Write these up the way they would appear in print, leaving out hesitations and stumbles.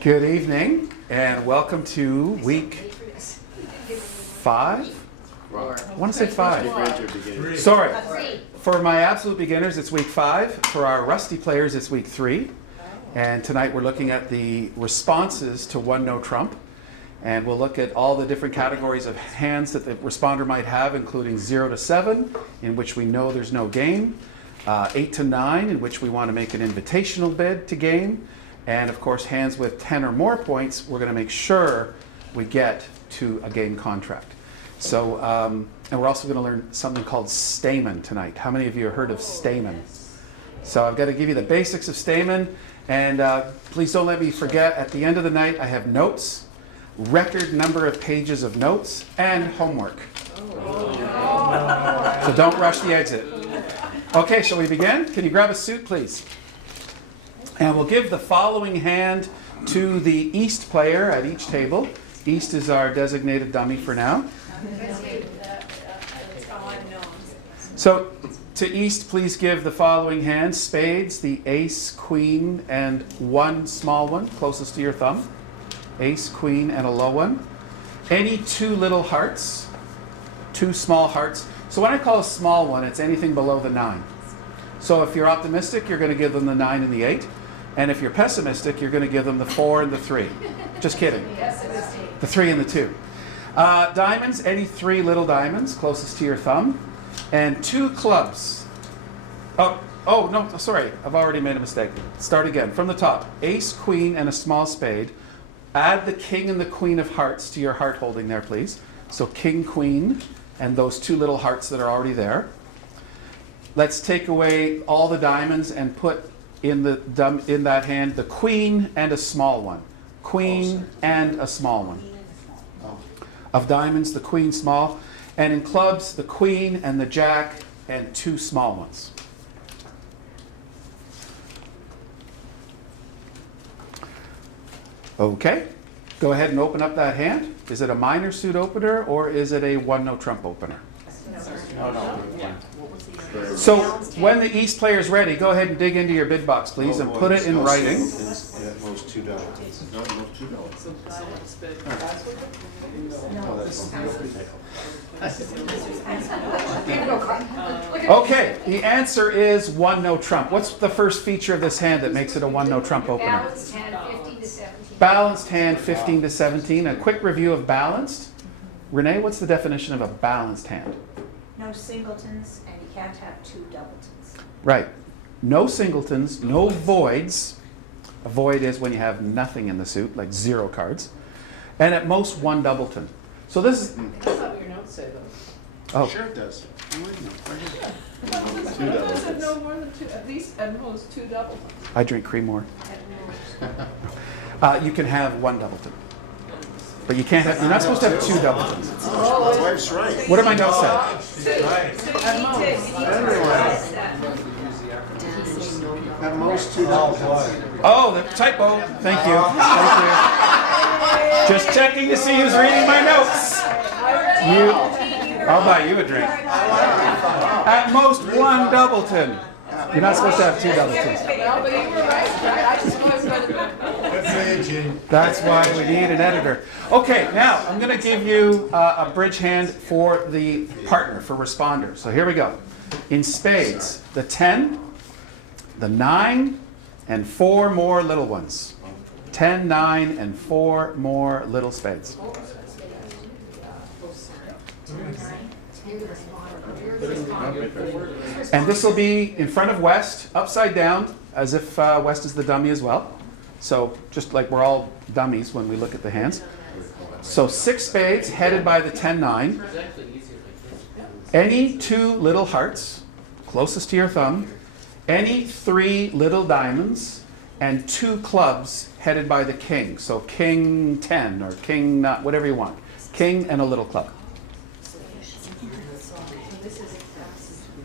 Good evening, and welcome to week 5? I want to say 5. Sorry. For my absolute beginners, it's week 5. For our rusty players, it's week 3. And tonight we're looking at the responses to one no trump. And we'll look at all the different categories of hands that the responder might have, including 0 to 7, in which we know there's no game, 8 to 9, in which we want to make an invitational bid to game, and of course hands with 10 or more points, we're going to make sure we get to a game contract. So, and we're also going to learn something called Stamen tonight. How many of you have heard of Stamen? So I've got to give you the basics of Stamen, and please don't let me forget, at the end of the night I have notes, record number of pages of notes, and homework. So don't rush the exit. Okay, shall we begin? Can you grab a suit, please? And we'll give the following hand to the East player at each table. East is our designated dummy for now. So to East, please give the following hand: Spades, the ace, queen, and one small one closest to your thumb. Ace, queen, and a low one. Any 2 little hearts, 2 small hearts. So when I call a small one, it's anything below the 9. So if you're optimistic, you're going to give them the 9 and the 8. And if you're pessimistic, you're going to give them the 4 and the 3. Just kidding. The 3 and the 2. Diamonds, any 3 little diamonds closest to your thumb. And 2 clubs. Oh, no, sorry. I've already made a mistake. Start again. From the top. Ace, queen, and a small spade. Add the king and the queen of hearts to your heart holding there, please. So king, queen, and those 2 little hearts that are already there. Let's take away all the diamonds and put in that hand the queen and a small one. Queen and a small one. Of diamonds, the queen small. And in clubs, the queen and the jack and 2 small ones. Okay, go ahead and open up that hand. Is it a minor suit opener or is it a one no trump opener? No. So when the East player is ready, go ahead and dig into your bid box, please, and put it in writing. Most $2. Okay, the answer is one no trump. What's the first feature of this hand that makes it a one no trump opener? Balanced hand, 15 to 17. Balanced hand, 15 to 17. A quick review of balanced. Renee, what's the definition of a balanced hand? No singletons, and you can't have 2 doubletons. Right. No singletons, no voids. A void is when you have nothing in the suit, like 0 cards. And at most 1 doubleton. So this is... That's not what your notes say, though. Oh. Sure it does. Two doubles. No more than 2, at least at most 2 doubles. I drink Creamore. You can have 1 doubleton. But you can't have, you're not supposed to have 2 doubletons. My wife's right. What did my notes say? At most 2 doubletons. Oh, the typo. Thank you. Thank you. Just checking to see who's reading my notes. I'll buy you a drink. At most 1 doubleton. You're not supposed to have 2 doubletons. Well, but you were right. I just wasn't. That's why we need an editor. Okay, now I'm going to give you a bridge hand for the partner, for responder. So here we go. In spades, the 10, the 9, and 4 more little ones. 10, 9, and 4 more little spades. And this will be in front of West, upside down, as if West is the dummy as well. So just like we're all dummies when we look at the hands. So 6 spades headed by the 10-9. Any 2 little hearts, closest to your thumb. Any 3 little diamonds. And 2 clubs headed by the king. So king 10 or king, whatever you want. King and a little club.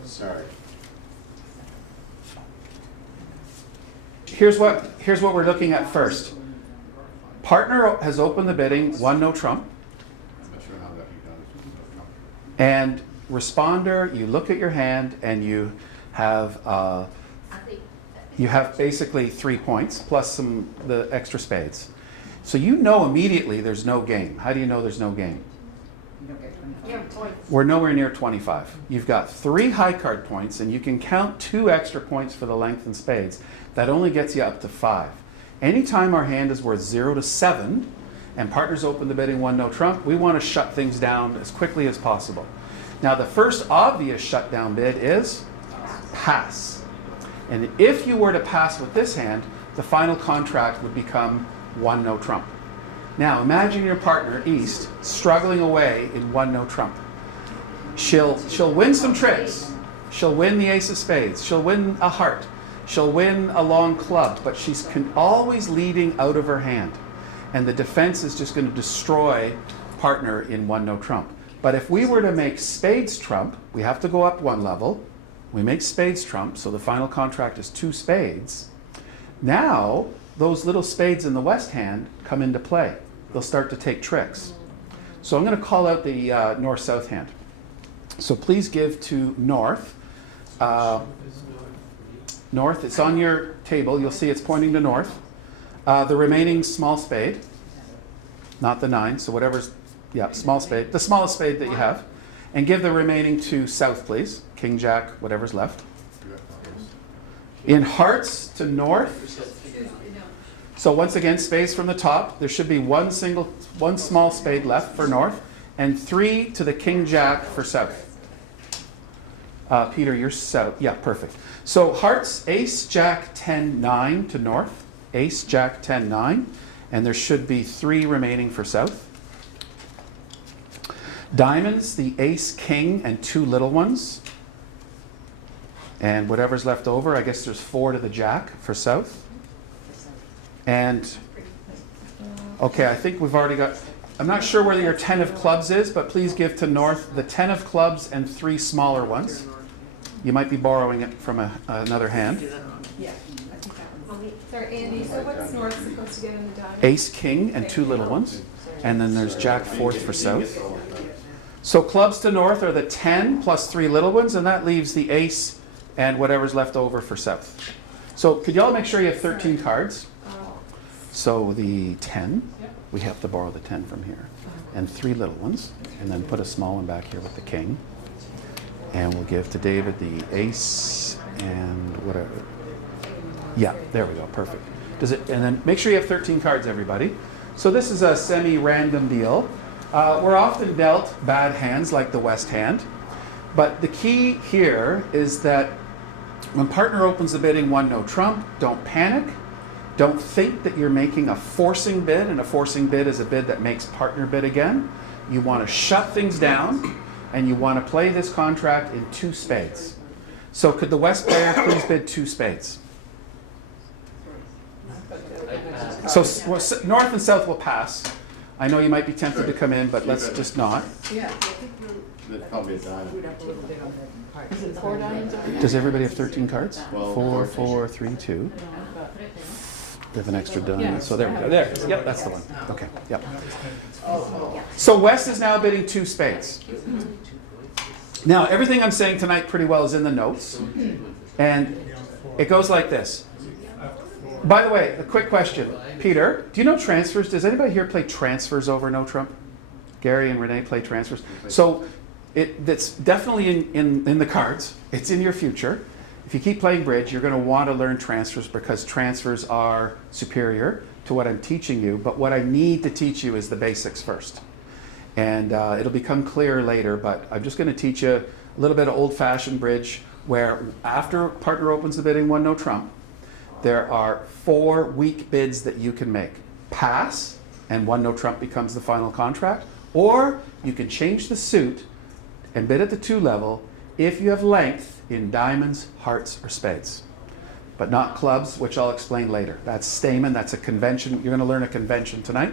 Sorry. Here's what we're looking at first. Partner has opened the bidding, one no trump. And responder, you look at your hand and you have you have basically 3 points plus the extra spades. So you know immediately there's no game. How do you know there's no game? We're nowhere near 25. You've got 3 high card points, and you can count 2 extra points for the length and spades. That only gets you up to 5. Anytime our hand is worth 0 to 7, and partners open the bidding 1 no trump, we want to shut things down as quickly as possible. Now the first obvious shutdown bid is pass. And if you were to pass with this hand, the final contract would become 1 no trump. Now imagine your partner, East, struggling away in 1 no trump. She'll win some tricks. She'll win the ace of spades. She'll win a heart. She'll win a long club, but she's always leading out of her hand. And the defense is just going to destroy partner in 1 no trump. But if we were to make spades trump, we have to go up 1 level. We make spades trump, so the final contract is 2 spades. Now, those little spades in the west hand come into play. They'll start to take tricks. So I'm going to call out the north-south hand. So please give to north. North, it's on your table. You'll see it's pointing to north. The remaining small spade, not the 9, so whatever's, yeah, small spade, the smallest spade that you have. And give the remaining to south, please. King, jack, whatever's left. In hearts to north. So once again, spades from the top. There should be one small spade left for north, and 3 to the king, jack for south. Peter, you're south. Yeah, perfect. So hearts, ace, jack, 10, 9 to north. Ace, jack, 10, 9. And there should be 3 remaining for south. Diamonds, the ace, king, and 2 little ones. And whatever's left over, I guess there's 4 to the jack for south. And, okay, I think we've already got, I'm not sure where your 10 of clubs is, but please give to north the 10 of clubs and 3 smaller ones. You might be borrowing it from another hand. Yeah. Sorry, Andy, so what's north supposed to get in the diamond? Ace, king, and 2 little ones. And then there's jack, 4th for south. So clubs to north are the 10 plus 3 little ones, and that leaves the ace and whatever's left over for south. So could y'all make sure you have 13 cards? So the 10, we have to borrow the 10 from here. And 3 little ones, and then put a small one back here with the king. And we'll give to David the ace and whatever. Yeah, there we go, perfect. And then make sure you have 13 cards, everybody. So this is a semi-random deal. We're often dealt bad hands like the west hand. But the key here is that when partner opens the bidding 1 no trump, don't panic. Don't think that you're making a forcing bid, and a forcing bid is a bid that makes partner bid again. You want to shut things down, and you want to play this contract in 2 spades. So could the west player please bid 2 spades? So north and south will pass. I know you might be tempted to come in, but let's just not. Yeah. There's probably a diamond. Is it 4 diamonds? Does everybody have 13 cards? Well, 4, 4, 3, 2. We have an extra diamond. So there we go. There. Yep, that's the one. Okay. Yep. So west is now bidding 2 spades. Now everything I'm saying tonight pretty well is in the notes, and it goes like this. By the way, a quick question. Peter, do you know transfers? Does anybody here play transfers over no trump? Gary and Renee play transfers. So that's definitely in the cards. It's in your future. If you keep playing bridge, you're going to want to learn transfers because transfers are superior to what I'm teaching you. But what I need to teach you is the basics first. And it'll become clear later, but I'm just going to teach you a little bit of old-fashioned bridge where after partner opens the bidding 1 no trump, there are 4 weak bids that you can make. Pass, and 1 no trump becomes the final contract. Or you can change the suit and bid at the 2 level if you have length in diamonds, hearts, or spades. But not clubs, which I'll explain later. That's Stamen, that's a convention. You're going to learn a convention tonight.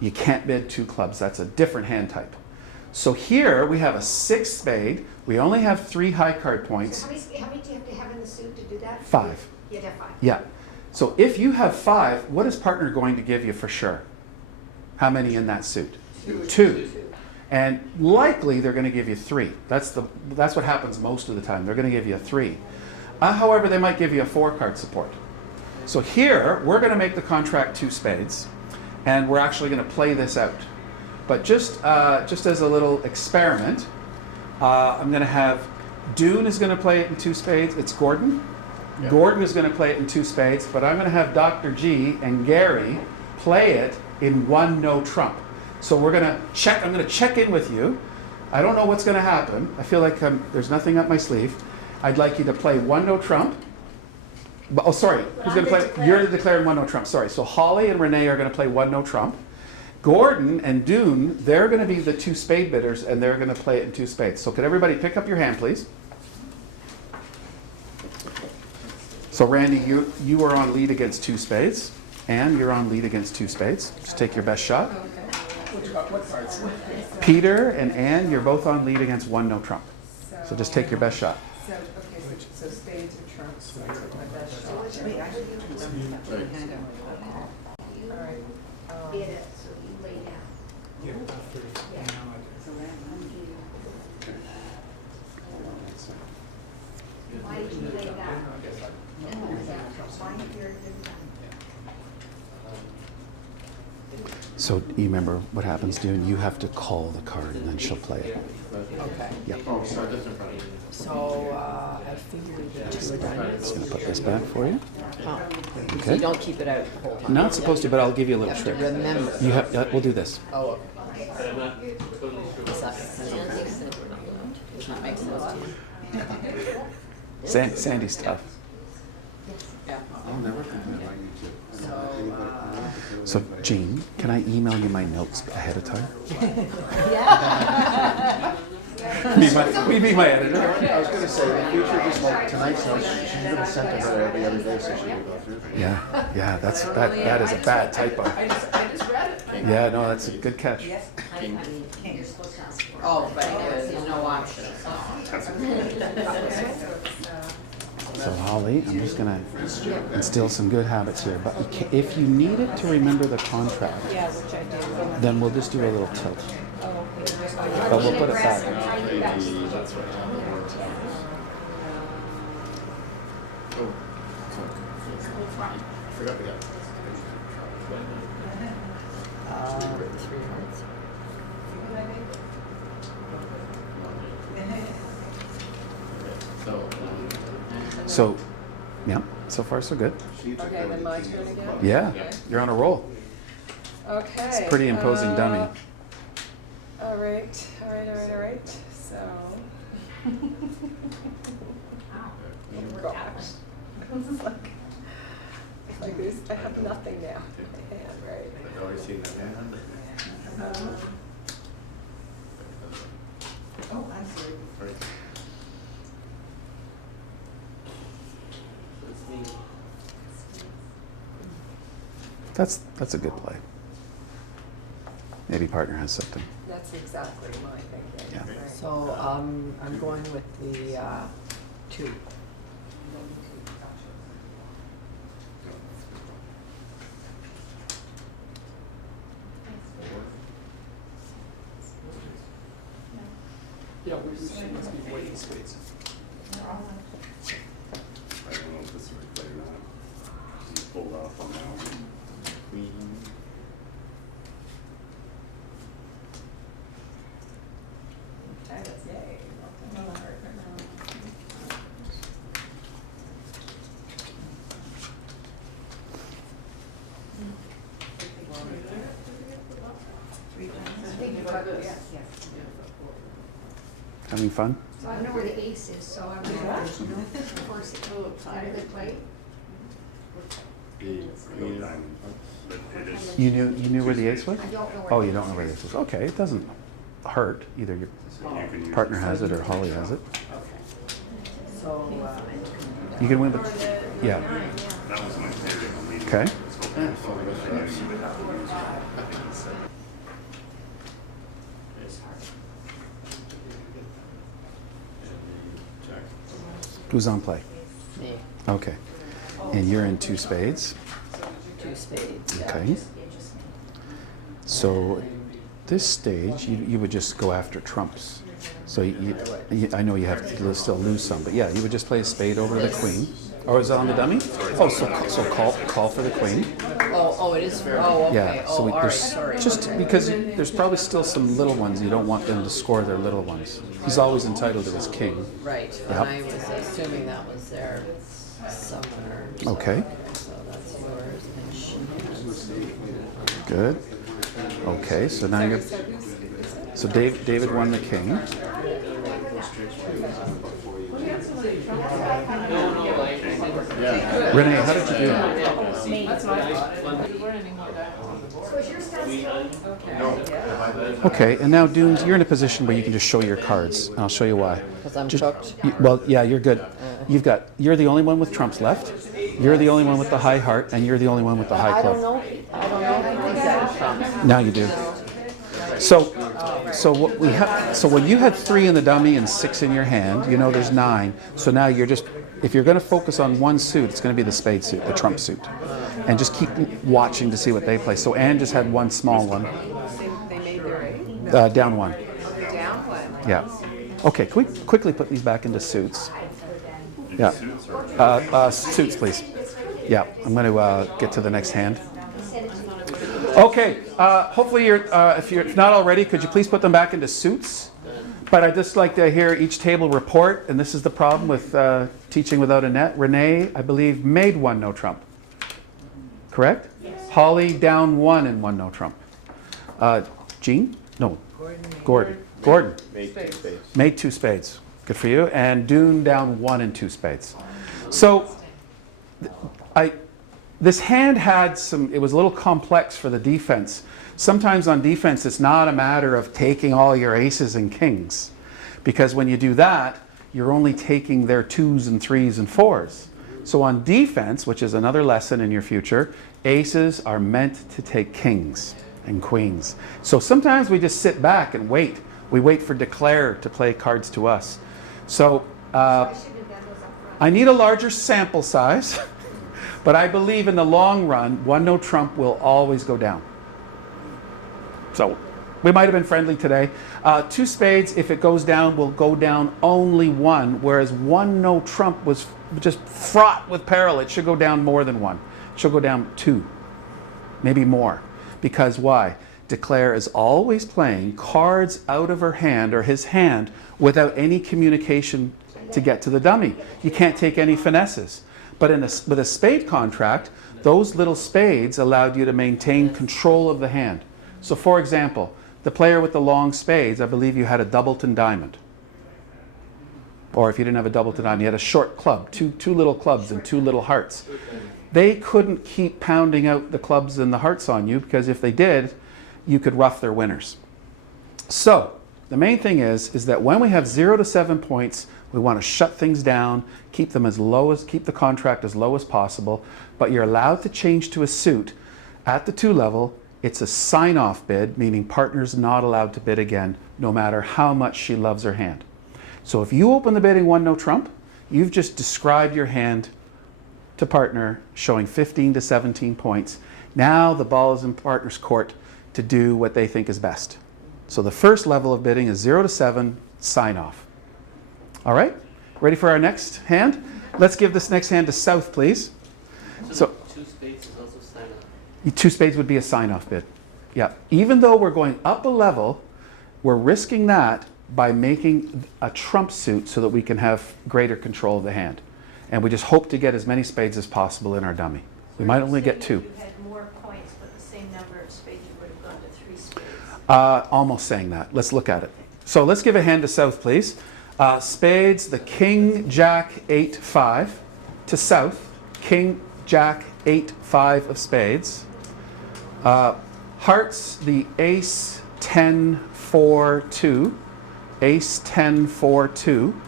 You can't bid 2 clubs. That's a different hand type. So here we have a 6 spade. We only have 3 high card points. So how many do you have to have in the suit to do that? 5. You'd have 5. Yeah. So if you have 5, what is partner going to give you for sure? How many in that suit? 2. And likely they're going to give you 3. That's what happens most of the time. They're going to give you a 3. However, they might give you a 4-card support. So here, we're going to make the contract 2 spades, and we're actually going to play this out. But just as a little experiment, I'm going to have Dune is going to play it in 2 spades. It's Gordon. Yeah. Gordon is going to play it in 2 spades, but I'm going to have Dr. G and Gary play it in 1 no trump. So we're going to check. I'm going to check in with you. I don't know what's going to happen. I feel like there's nothing up my sleeve. I'd like you to play 1 no trump. But, oh, sorry. Who's going to play? You're declaring 1 no trump. Sorry. So Holly and Renee are going to play 1 no trump. Gordon and Dune, they're going to be the 2 spade bidders, and they're going to play it in 2 spades. So could everybody pick up your hand, please? So Randy, you are on lead against 2 spades. Anne, you're on lead against 2 spades. Just take your best shot. Peter and Anne, you're both on lead against 1 no trump. So just take your best shot. So, okay, so spades or trumps, so I took my best shot. Wait, I should give them some hand out. All right. Bid it, so you lay down. Why did you lay down? Why did you lay down? So you remember what happens, Dune? You have to call the card, and then she'll play it. Okay. Yep. Oh, so it doesn't front. So, I figured the 2 of diamonds. Just gonna put this back for you. Oh, so Okay. you don't keep it out the whole time? Not supposed to, but I'll give you a You little have to trick. remember. You have. We'll do this. Oh, okay. Does that make sense to you? Sandy's tough. Yeah. I'll never forget about you two. So Jean, can I email you my notes ahead of time? Yeah. Be my editor. I was going to say, in the future, just like tonight's notes, she's going to send to her every other day so she can go through them. Yeah. That is a bad typo. I just read it. Yeah, no, that's a good catch. You're supposed to ask for it. Oh, but there's no option. So Holly, I'm just gonna instill some good habits here. But if you need it to remember the contract, Yeah, which I do. then we'll just do a little tilt. Oh, okay. But we'll put it back. Maybe, that's right. Oh, sorry. I forgot we got. 3 hearts. So, So, yeah, so far so good. she took Okay, over then the my team. turn again? Yeah, you're on a roll. Okay. It's a pretty imposing dummy. All right. So. Oh gosh. It's like this. I have nothing now in my hand, right? I've already seen that hand. Oh, I see. Right. That's a good play. Maybe partner has something. That's exactly my thinking. Yeah. Right. So, I'm going with the, 2. Yeah, we must be waiting spades. I don't know if this is right play or not. She's pulled off on that one. Queen. Okay, that's yay. Having fun? So I know where the ace is, so I'm gonna force it. Is that a good play? The queen of diamonds. But it is. You knew where the ace was? I don't know where. Oh, the you don't ace know where the is. ace was. Okay, it doesn't hurt. Either your You can use partner it. has it or Holly has it. So, You can win, but yeah. That was my favorite. I mean, Okay. it's hoping it's all good for you, you would have to use it. I think he said. Check. Who's on play? me, Okay. And you're in 2 spades. 2 spades. Yeah. Okay. So this stage, you would just go after trumps. So I know you have to still lose some, but yeah, you would just play a spade over the queen. Or is it on the dummy? Oh, so call for the queen. Oh, it is, okay. Yeah, so All right, there's sorry. just because there's probably still some little ones. You don't want them to score their little ones. He's always entitled to his king. Right, and Yep. I was assuming that was there somewhere. So- Okay. So that's yours, and she has. Good. Okay, so now you're. So David won the king. Renee, how did you do? Okay, and now Dunes, you're in a position where you can just show your cards, and I'll show you why. Because I'm Just- cooked. Well, yeah, you're good. You're the only one with trumps left. You're the only one with the high heart, and you're the only one with the high I club. don't know if he's got trumps. Now you do. So what we have. So when you had 3 in the dummy and 6 in your hand, you know there's 9. So now you're just. If you're going to focus on one suit, it's going to be the spade suit, the trump suit, and just keep watching to see what they play. So Anne just had one small one. They made their eight. Down one. Down one. Yeah. Okay. Can we quickly put these back into suits? Yeah. Suits, please. Yeah. I'm going to get to the next hand. Okay. Hopefully, if you're not already, could you please put them back into suits? But I'd just like to hear each table report, and this is the problem with teaching without a net. Renee, I believe, made 1 no trump. Correct? Yes. Holly down 1 and 1 no trump. Jean? No. Gordon. Made 2 spades. Good for you. And Dune down 1 and 2 spades. So this hand had some, it was a little complex for the defense. Sometimes on defense, it's not a matter of taking all your aces and kings. Because when you do that, you're only taking their 2s and 3s and 4s. So on defense, which is another lesson in your future, aces are meant to take kings and queens. So sometimes we just sit back and wait. We wait for declare to play cards to us. So I need a larger sample size, but I believe in the long run, 1 no trump will always go down. So we might have been friendly today. 2 spades, if it goes down, will go down only 1, whereas 1 no trump was just fraught with peril. It should go down more than 1. It should go down 2, maybe more. Because why? Declare is always playing cards out of her hand or his hand without any communication to get to the dummy. You can't take any finesses. But with a spade contract, those little spades allowed you to maintain control of the hand. So for example, the player with the long spades, I believe you had a doubleton diamond. Or if you didn't have a doubleton diamond, you had a short club, two little clubs and 2 little hearts. They couldn't keep pounding out the clubs and the hearts on you, because if they did, you could rough their winners. So the main thing is that when we have 0 to 7 points, we want to shut things down, keep the contract as low as possible, but you're allowed to change to a suit at the 2 level. It's a sign-off bid, meaning partner's not allowed to bid again, no matter how much she loves her hand. So if you open the bidding 1 no trump, you've just described your hand to partner, showing 15 to 17 points. Now the ball is in partner's court to do what they think is best. So the first level of bidding is 0 to 7, sign-off. All right? Ready for our next hand? Let's give this next hand to South, please. So 2 spades is also sign up. 2 spades would be a sign-off bid. Yeah. Even though we're going up a level, we're risking that by making a trump suit so that we can have greater control of the hand. And we just hope to get as many spades as possible in our dummy. We might only get 2. If you had more points but the same number of spades, you would have gone to 3 spades. Almost saying that. Let's look at it. So let's give a hand to South, please. Spades, the King, Jack, 8, 5. To South, King, Jack, 8, 5 of spades. Hearts, the Ace, 10, 4, 2. Ace, 10, 4, 2.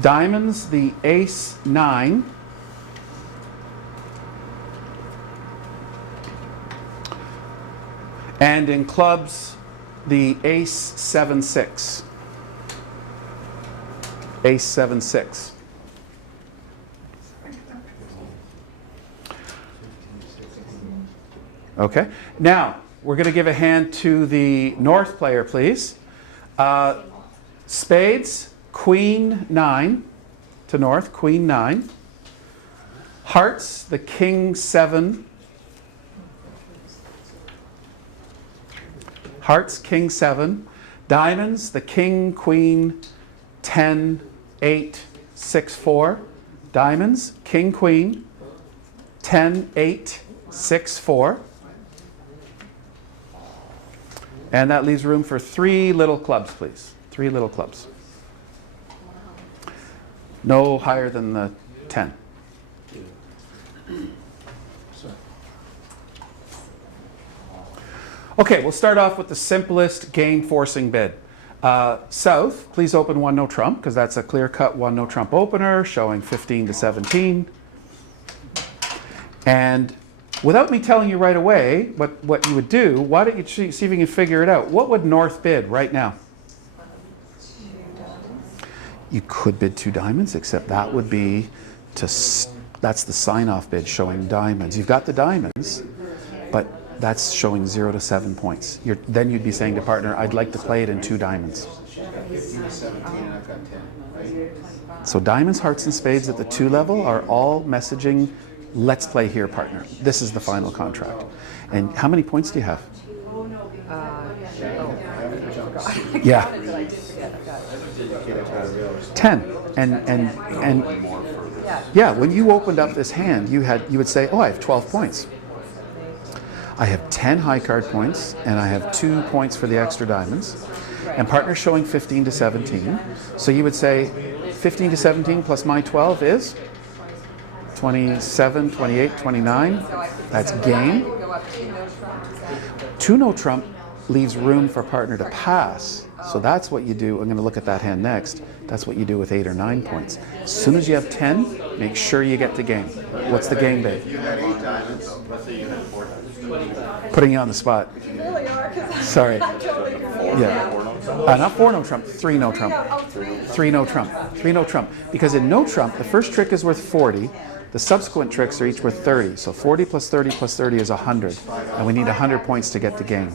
Diamonds, the Ace, 9. And in clubs, the Ace, 7, 6. Ace, 7, 6. Okay. Now, we're going to give a hand to the North player, please. Spades, queen 9 to north, queen 9. Hearts, the king 7. Hearts, king 7. Diamonds, the king, queen 10, 8, 6, 4. Diamonds, king, queen 10, 8, 6, 4. And that leaves room for 3 little clubs, please. 3 little clubs. No higher than the 10. Okay, we'll start off with the simplest game-forcing bid. South, please open 1 no trump, because that's a clear-cut 1 no trump opener showing 15 to 17. And without me telling you right away what you would do, why don't you see if you can figure it out? What would North bid right now? You could bid 2 diamonds, except that would be that's the sign-off bid showing diamonds. You've got the diamonds, but that's showing 0 to 7 points. Then you'd be saying to partner, I'd like to play it in 2 diamonds. 15 to 17, and I've got 10, right? So diamonds, hearts, and spades at the 2 level are all messaging, let's play here, partner. This is the final contract. And how many points do you have? Yeah. 10. And yeah, when you opened up this hand, you would say, oh, I have 12 points. I have 10 high card points, and I have 2 points for the extra diamonds. And partner's showing 15 to 17. So you would say 15 to 17 plus my 12 is 27, 28, 29. That's game. 2 no trump leaves room for partner to pass. So that's what you do. I'm going to look at that hand next. That's what you do with 8 or 9 points. As soon as you have 10, make sure you get to game. What's the game bid? You had 8 diamonds. Let's say you had 4 diamonds. Putting you on the spot. You really are, because Sorry. I'm totally confused Yeah. now. Not 4 no trump, 3 no trump. Oh, 3. 3 no trump. 3 no trump. Because in no trump, the first trick is worth 40. The subsequent tricks are each worth 30. So 40 plus 30 plus 30 is 100. And we need 100 points to get the game.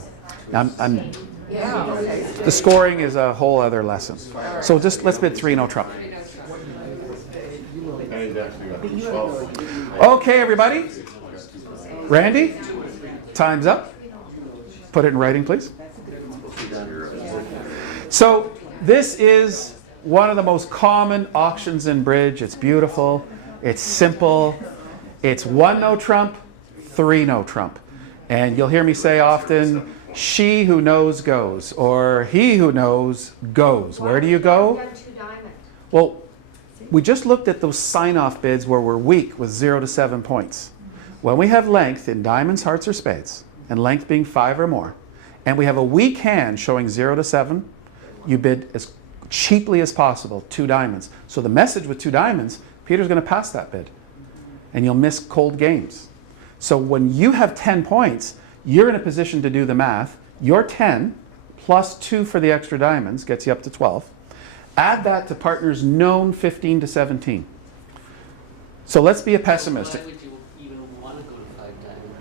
Now, the scoring is a whole other lesson. So just let's bid 3 no trump. Okay, everybody. Randy, time's up. Put it in writing, please. So this is one of the most common auctions in bridge. It's beautiful. It's simple. It's 1 no trump, 3 no trump. And you'll hear me say often, she who knows goes, or he who knows goes. Where do you go? Well, we just looked at those sign-off bids where we're weak with 0 to 7 points. When we have length in diamonds, hearts, or spades, and length being 5 or more, and we have a weak hand showing 0 to 7, you bid as cheaply as possible 2 diamonds. So the message with 2 diamonds, Peter's going to pass that bid, and you'll miss cold games. So when you have 10 points, you're in a position to do the math. Your 10 plus 2 for the extra diamonds gets you up to 12. Add that to partner's known 15 to 17. So let's be a pessimist. Why would you even want to go to 5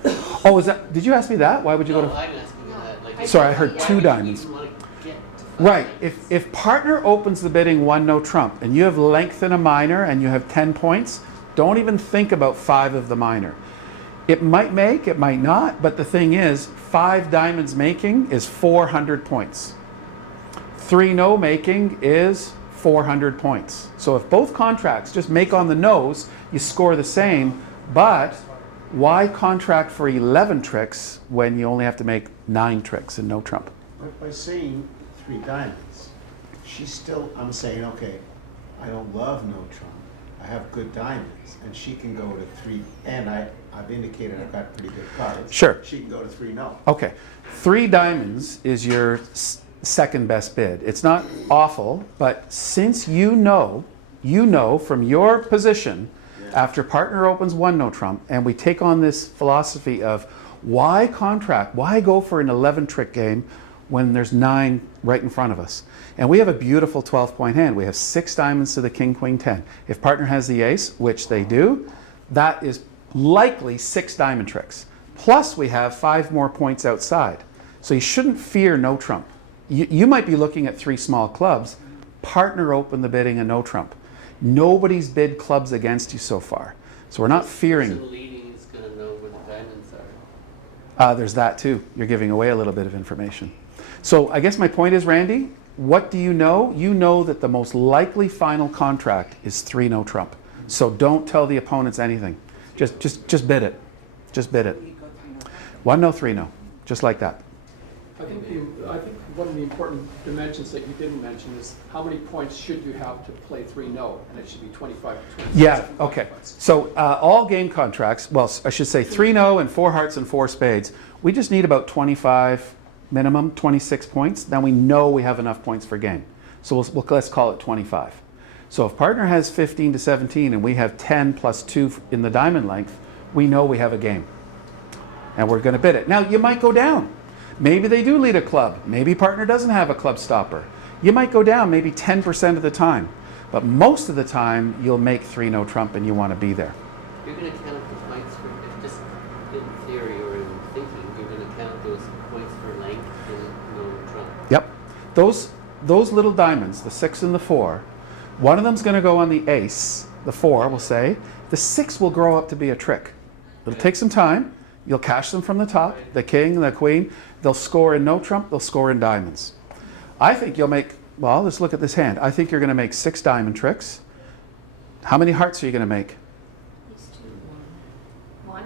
diamonds? Oh, did you ask me that? Why would you go No, to? I'm asking you that. Like, Sorry, I heard why 2 would you diamonds. even want to get to 5 Right. diamonds? If partner opens the bidding 1 no trump and you have length in a minor and you have 10 points, don't even think about 5 of the minor. It might make, it might not, but the thing is, 5 diamonds making is 400 points. 3 no making is 400 points. So if both contracts just make on the nose, you score the same, but why contract for 11 tricks when you only have to make 9 tricks in no trump? But by saying 3 diamonds, I'm saying, okay, I don't love no trump. I have good diamonds, and she can go to 3, and I've indicated I've got pretty good cards. Sure. She can go to 3 no. Okay, 3 diamonds is your second best bid. It's not awful, but since you know from your position, after partner opens 1 no trump, and we take on this philosophy of why contract, why go for an 11 trick game when there's 9 right in front of us? And we have a beautiful 12-point hand. We have 6 diamonds to the king, queen, 10. If partner has the ace, which they do, that is likely 6 diamond tricks. Plus we have 5 more points outside. So you shouldn't fear no trump. You might be looking at 3 small clubs, partner open the bidding a no trump. Nobody's bid clubs against you so far. So we're not The fearing. person leading is gonna know where the diamonds are. There's that too. You're giving away a little bit of information. So I guess my point is, Randy, what do you know? You know that the most likely final contract is 3 no trump. So don't tell the opponents anything. Just bid it. Just bid it. 1 no, 3 no. Just like that. I think one of the important dimensions that you didn't mention is how many points should you have to play 3 no, and it should be 25 to 26. Yeah, okay. So all game contracts, well, I should say 3 no and 4 hearts and 4 spades, we just need about 25 minimum, 26 points. Then we know we have enough points for game. So let's call it 25. So if partner has 15 to 17 and we have 10 plus 2 in the diamond length, we know we have a game. And we're going to bid it. Now, you might go down. Maybe they do lead a club. Maybe partner doesn't have a club stopper. You might go down maybe 10% of the time. But most of the time, you'll make 3 no trump and you want to be there. You're gonna count the points for, if just in theory or in thinking, you're gonna count those points for length and no trump. Yep. Those little diamonds, the 6 and the 4, one of them's going to go on the ace, the 4, we'll say. The 6 will grow up to be a trick. It'll take some time. You'll cash them from the top, the king, the queen. They'll score in no trump, they'll score in diamonds. I think you'll make, well, let's look at this hand. I think you're going to make 6 diamond tricks. How many hearts are you going to make? These 2, 1,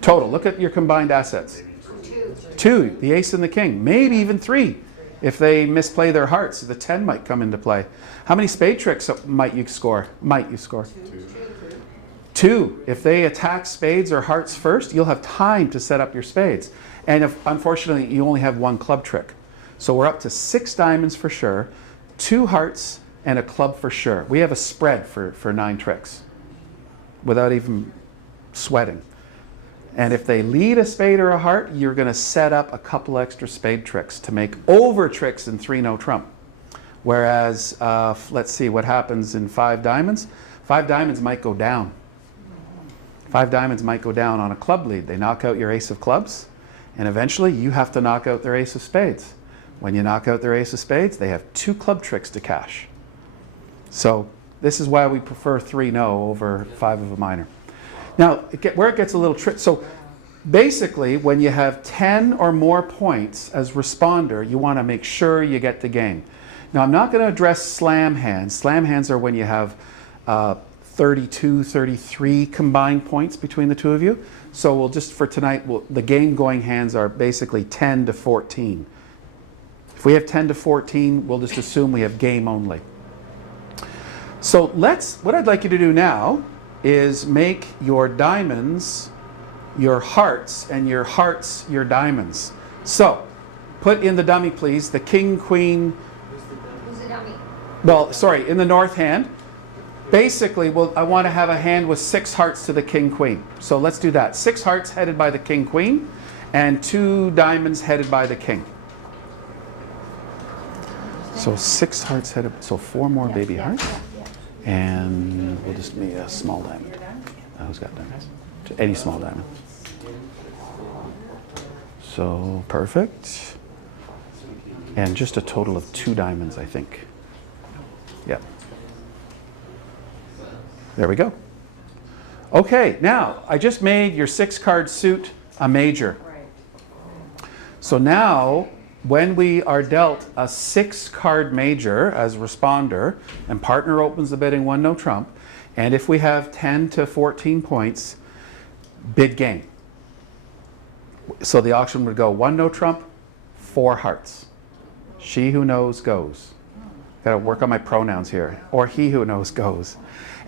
Total. Look at your combined assets. 2. 2, the ace and the king. Maybe even 3. If they misplay their hearts, the 10 might come into play. How many spade tricks might you score? 2. If they attack spades or hearts first, you'll have time to set up your spades. And if, unfortunately, you only have 1 club trick. So we're up to 6 diamonds for sure, 2 hearts, and a club for sure. We have a spread for 9 tricks without even sweating. And if they lead a spade or a heart, you're going to set up a couple extra spade tricks to make over tricks in 3 no trump. Whereas, let's see what happens in 5 diamonds. 5 diamonds might go down. 5 diamonds might go down on a club lead. They knock out your ace of clubs, and eventually you have to knock out their ace of spades. When you knock out their ace of spades, they have 2 club tricks to cash. So this is why we prefer 3 no over 5 of a minor. Now, where it gets a little tricky, so basically when you have 10 or more points as responder, you want to make sure you get the game. Now, I'm not going to address slam hands. Slam hands are when you have 32, 33 combined points between the 2 of you. So we'll just, for tonight, the game going hands are basically 10 to 14. If we have 10 to 14, we'll just assume we have game only. So what I'd like you to do now is make your diamonds your hearts and your hearts your diamonds. So put in the dummy, please, the king, queen, Who's the dummy? well, sorry, in the north hand. Basically, I want to have a hand with 6 hearts to the king, queen. So let's do that. 6 hearts headed by the king, queen, and 2 diamonds headed by the king. So 6 hearts headed, so 4 more baby hearts. And we'll just need a small diamond. Who's got diamonds? Any small diamond. So perfect. And just a total of 2 diamonds, I think. Yeah. There we go. Okay, now I just made your 6-card suit a major. So now, when we are dealt a 6-card major as responder, and partner opens the bidding 1 no trump, and if we have 10 to 14 points, bid game. So the auction would go 1 no trump, 4 hearts. She who knows goes. Got to work on my pronouns here. Or he who knows goes.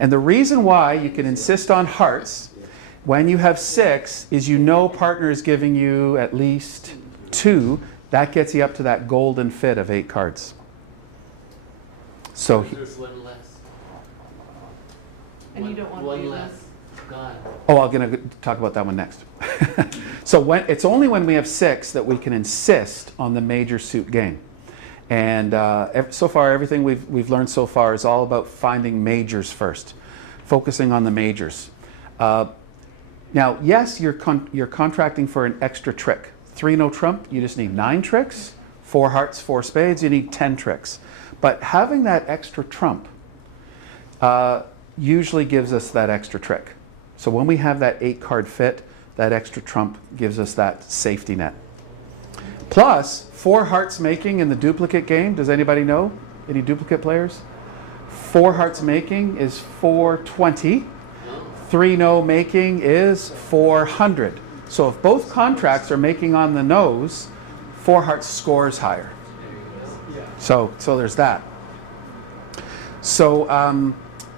And the reason why you can insist on hearts when you have 6 is you know partner is giving you at least 2. That gets you up to that golden fit of 8 cards. So There's 1 less. And you don't want to One do less. this? God. oh, I'm going to talk about that one next. So it's only when we have 6 that we can insist on the major suit game. And so far, everything we've learned so far is all about finding majors first, focusing on the majors. Now, yes, you're contracting for an extra trick. 3 no trump, you just need 9 tricks. 4 hearts, 4 spades, you need 10 tricks. But having that extra trump usually gives us that extra trick. So when we have that 8-card fit, that extra trump gives us that safety net. Plus, 4 hearts making in the duplicate game. Does anybody know? Any duplicate players? 4 hearts making is 420. 3 no making is 400. So if both contracts are making on the nose, 4 hearts scores higher. So there's that. So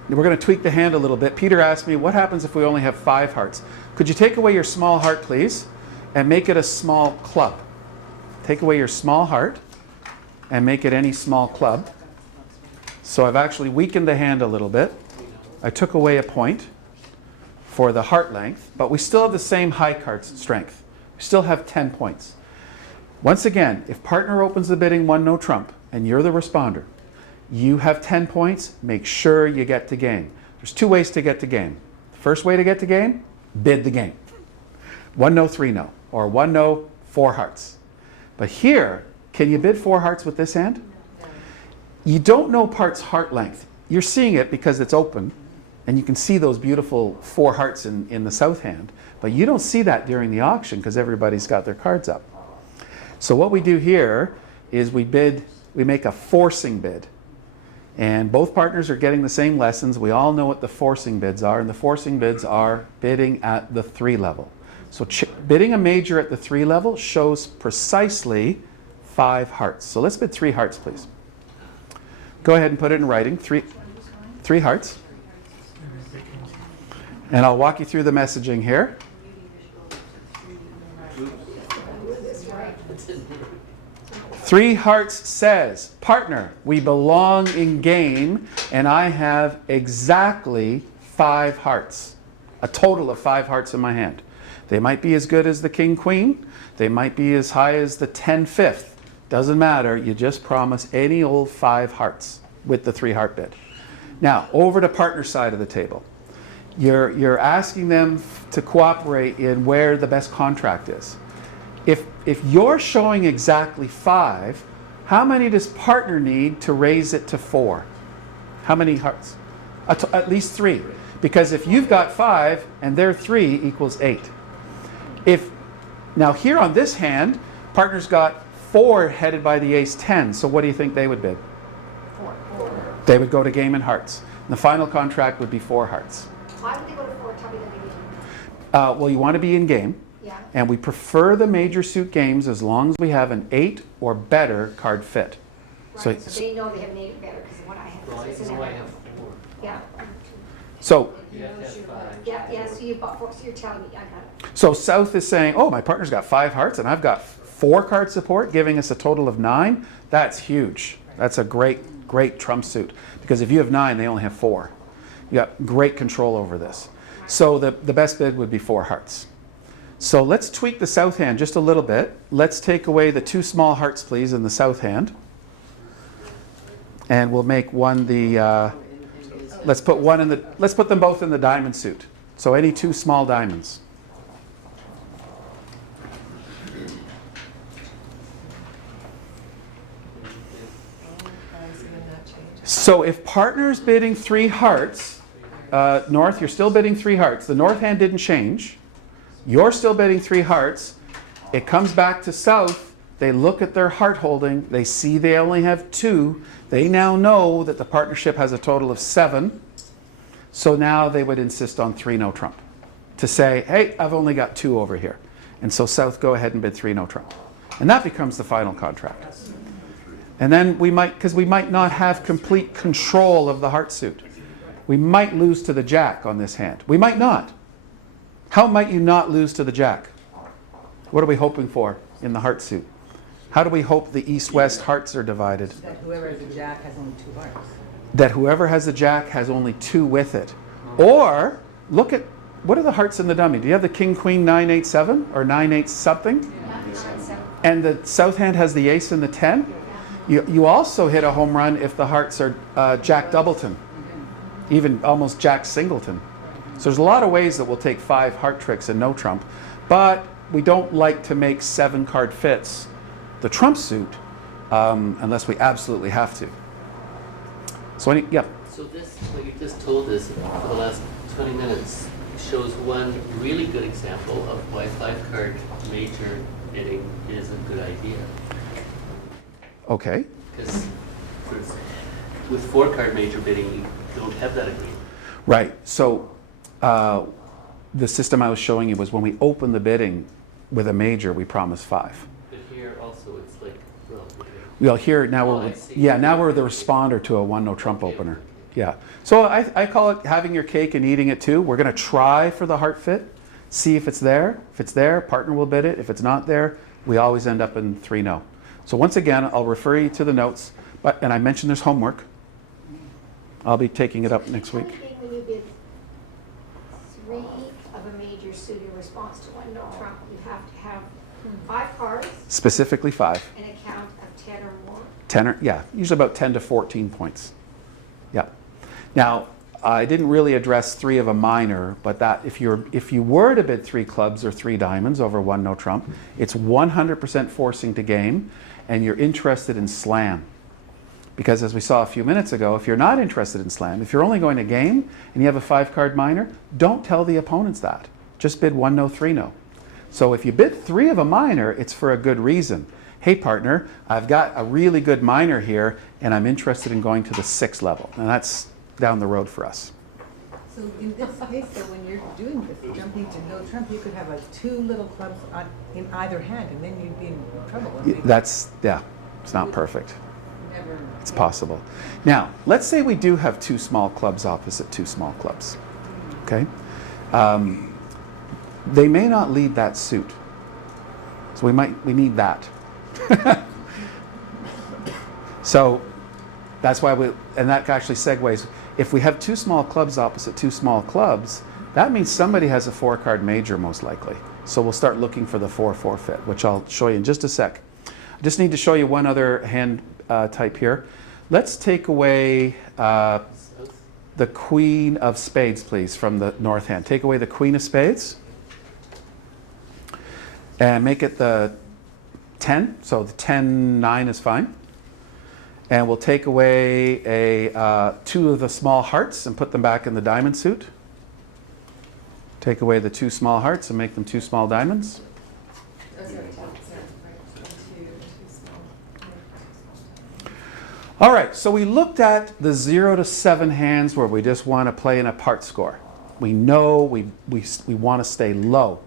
we're going to tweak the hand a little bit. Peter asked me, what happens if we only have 5 hearts? Could you take away your small heart, please, and make it a small club? Take away your small heart and make it any small club. So I've actually weakened the hand a little bit. I took away a point for the heart length, but we still have the same high card strength. We still have 10 points. Once again, if partner opens the bidding 1 no trump and you're the responder, you have 10 points, make sure you get to game. There's 2 ways to get to game. The first way to get to game, bid the game. 1 no, 3 no, or 1 no, 4 hearts. But here, can you bid 4 hearts with this hand? You don't know part's heart length. You're seeing it because it's open, and you can see those beautiful 4 hearts in the south hand, but you don't see that during the auction because everybody's got their cards up. So what we do here is we make a forcing bid. And both partners are getting the same lessons. We all know what the forcing bids are, and the forcing bids are bidding at the 3 level. So bidding a major at the 3 level shows precisely 5 hearts. So let's bid 3 hearts, please. Go ahead and put it in writing. 3 hearts. And I'll walk you through the messaging here. Three hearts says, partner, we belong in game, and I have exactly 5 hearts. A total of 5 hearts in my hand. They might be as good as the king queen. They might be as high as the 10/5. Doesn't matter. You just promise any old 5 hearts with the 3 heart bid. Now, over to partner side of the table. You're asking them to cooperate in where the best contract is. If you're showing exactly 5, how many does partner need to raise it to 4? How many hearts? At least 3. Because if you've got 5 and they're 3 equals 8. Now here on this hand, partner's got 4 headed by the ace 10. So what do you think they would bid? 4. They would go to game in hearts. And the final contract would be 4 hearts. Why would they go to 4? Tell me the beginning. Well, you want to be in game. Yeah. And we prefer the major suit games as long as we have an 8 or better card fit. Right. So they know they have an 8 or better because of what I have. Well, I So it's know I an have 4. Yeah. So You have to have 5. Yeah. So you bought 4. So you're telling me I got it. So South is saying, oh, my partner's got 5 hearts and I've got 4 card support, giving us a total of 9. That's huge. That's a great trump suit. Because if you have 9, they only have 4. You got great control over this. So the best bid would be 4 hearts. So let's tweak the south hand just a little bit. Let's take away the 2 small hearts, please, in the south hand. And we'll make one the, let's put them both in the diamond suit. So any 2 small diamonds. So if partner's bidding 3 hearts, North, you're still bidding 3 hearts. The north hand didn't change. You're still bidding 3 hearts. It comes back to South. They look at their heart holding. They see they only have 2. They now know that the partnership has a total of 7. So now they would insist on 3 no trump. To say, hey, I've only got 2 over here. And so South, go ahead and bid 3 no trump. And that becomes the final contract. And then we might not have complete control of the heart suit. We might lose to the jack on this hand. We might not. How might you not lose to the jack? What are we hoping for in the heart suit? How do we hope the east-west hearts are divided? That whoever has a jack has only 2 hearts. That whoever has a jack has only 2 with it. Or, look at, what are the hearts in the dummy? Do you have the king, queen, 9, 8, 7? Or 9, 8 something? And the south hand has the ace and the 10? You also hit a home run if the hearts are jack doubleton. Even almost jack singleton. So there's a lot of ways that we'll take 5 heart tricks and no trump. But we don't like to make 7 card fits the trump suit unless we absolutely have to. So yeah. So this, what you just told us for the last 20 minutes, shows one really good example of why 5-card major bidding is a good idea. Okay. Because with 4-card major bidding, you don't have that agreement. Right. So the system I was showing you was when we open the bidding with a major, we promise 5. But here also, it's like, well, okay. Well, here now Oh, we're I see. now we're the responder to a 1-no trump Okay, opener. okay. Yeah. So I call it having your cake and eating it too. We're going to try for the heart fit, see if it's there. If it's there, partner will bid it. If it's not there, we always end up in 3-no. So once again, I'll refer you to the notes. And I mentioned there's homework. I'll be taking it up next week. When you bid 3 of a major suit in response to 1 no trump, you have to have 5 cards, Specifically 5. an account of 10 or more. 10 or, yeah, usually about 10 to 14 points. Yeah. Now, I didn't really address 3 of a minor, but that if you were to bid 3 clubs or 3 diamonds over 1 no trump, it's 100% forcing to game, and you're interested in slam. Because as we saw a few minutes ago, if you're not interested in slam, if you're only going to game and you have a 5-card minor, don't tell the opponents that. Just bid 1 no, 3 no. So if you bid 3 of a minor, it's for a good reason. Hey partner, I've got a really good minor here and I'm interested in going to the 6th level. And that's down the road for us. So in this case, though, when you're doing this, jumping to no trump, you could have like 2 little clubs in either hand, and then you'd be in trouble. Yeah, it's not perfect. Never. It's possible. Now, let's say we do have 2 small clubs opposite 2 small clubs. Okay? They may not lead that suit. So we need that. So that's why and that actually segues, if we have 2 small clubs opposite 2 small clubs, that means somebody has a 4-card major most likely. So we'll start looking for the 4-4 fit, which I'll show you in just a sec. I just need to show you one other hand type here. Let's take away the Queen of Spades, please, from the north hand. Take away the Queen of Spades and make it the 10. So the 10-9 is fine. And we'll take away 2 of the small hearts and put them back in the diamond suit. Take away the 2 small hearts and make them 2 small diamonds. All right, so we looked at the 0 to 7 hands where we just want to play in a part score. We know we want to stay low.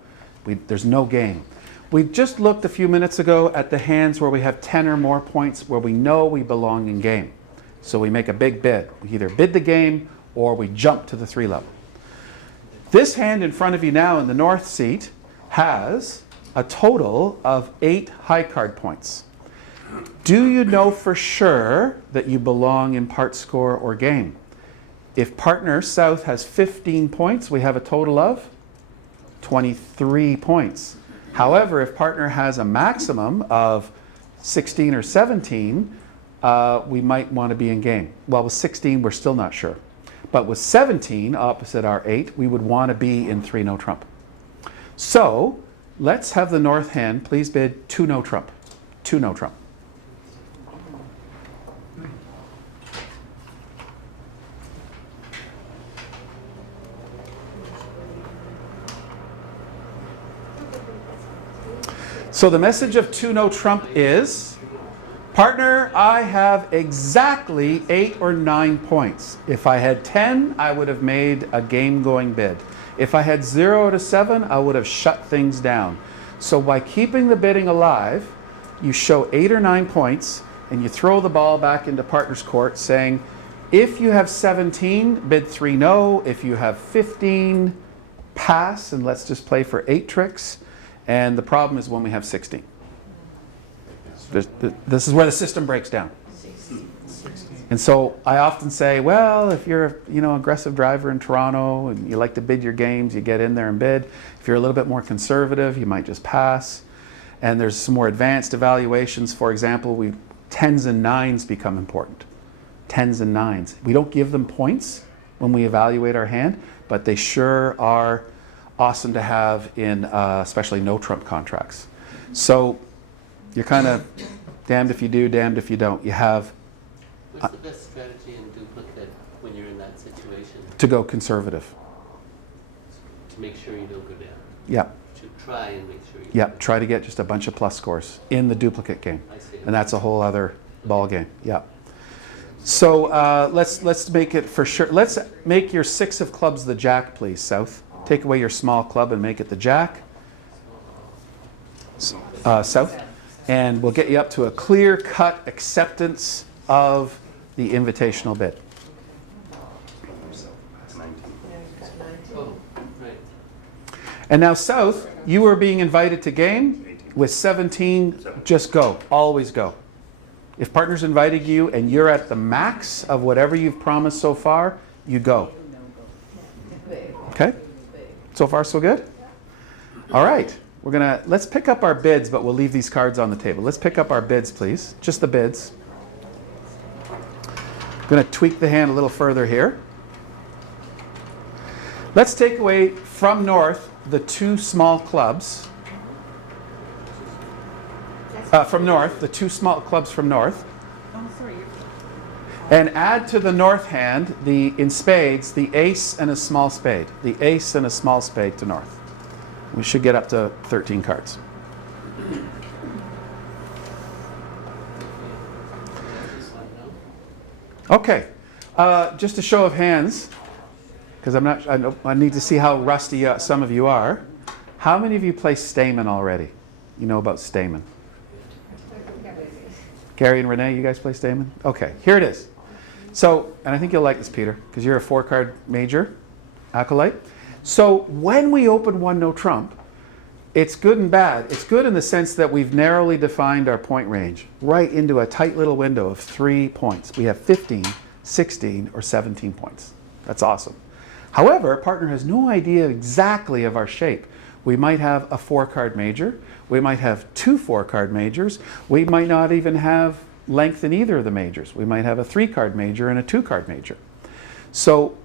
There's no game. We just looked a few minutes ago at the hands where we have 10 or more points where we know we belong in game. So we make a big bid. We either bid the game or we jump to the 3 level. This hand in front of you now in the north seat has a total of 8 high card points. Do you know for sure that you belong in part score or game? If partner south has 15 points, we have a total of 23 points. However, if partner has a maximum of 16 or 17, we might want to be in game. Well, with 16, we're still not sure. But with 17, opposite our 8, we would want to be in 3 no trump. So let's have the north hand please bid 2 no trump. 2 no trump. So the message of 2 no trump is, partner, I have exactly 8 or 9 points. If I had 10, I would have made a game-going bid. If I had 0 to 7, I would have shut things down. So by keeping the bidding alive, you show 8 or 9 points, and you throw the ball back into partner's court saying, if you have 17, bid 3 no. If you have 15, pass, and let's just play for 8 tricks. And the problem is when we have 16. This is where the system breaks down. And so I often say, well, if you're an aggressive driver in Toronto and you like to bid your games, you get in there and bid. If you're a little bit more conservative, you might just pass. And there's some more advanced evaluations. For example, 10s and 9s become important. 10s and 9s. We don't give them points when we evaluate our hand, but they sure are awesome to have in especially no trump contracts. So you're kind of damned if you do, damned if you don't. You have What's the best strategy in duplicate to go conservative. To make sure you don't go down. Yeah, To try and make sure you yeah. don't go Try to get just a bunch of plus scores in the duplicate game. down. I see. And that's a whole other ball game. Yeah. So let's make it for sure. Let's make your 6 of clubs the jack, please, South. Take away your small club and make it the jack. South. And we'll get you up to a clear-cut acceptance of the invitational bid. Oh, right. And now, South, you are being invited to game with 17. Just go. Always go. If partner's inviting you and you're at the max of whatever you've promised so far, you go. Okay? So far, so good? All right. Let's pick up our bids, but we'll leave these cards on the table. Let's pick up our bids, please. Just the bids. I'm going to tweak the hand a little further here. Let's take away from North the 2 small clubs. From North, the 2 small clubs from North. And add to the North hand, in spades, the ace and a small spade. The ace and a small spade to North. We should get up to 13 cards. Okay, just a show of hands, because I need to see how rusty some of you are. How many of you play Stamen already? You know about Stamen. Gary and Renee, you guys play Stamen? Okay, here it is. So, and I think you'll like this, Peter, because you're a 4-card major acolyte. So when we open one no trump, it's good and bad. It's good in the sense that we've narrowly defined our point range right into a tight little window of 3 points. We have 15, 16, or 17 points. That's awesome. However, a partner has no idea exactly of our shape. We might have a 4-card major. We might have 2 4-card majors. We might not even have length in either of the majors. We might have a 3-card major and a 2-card major. So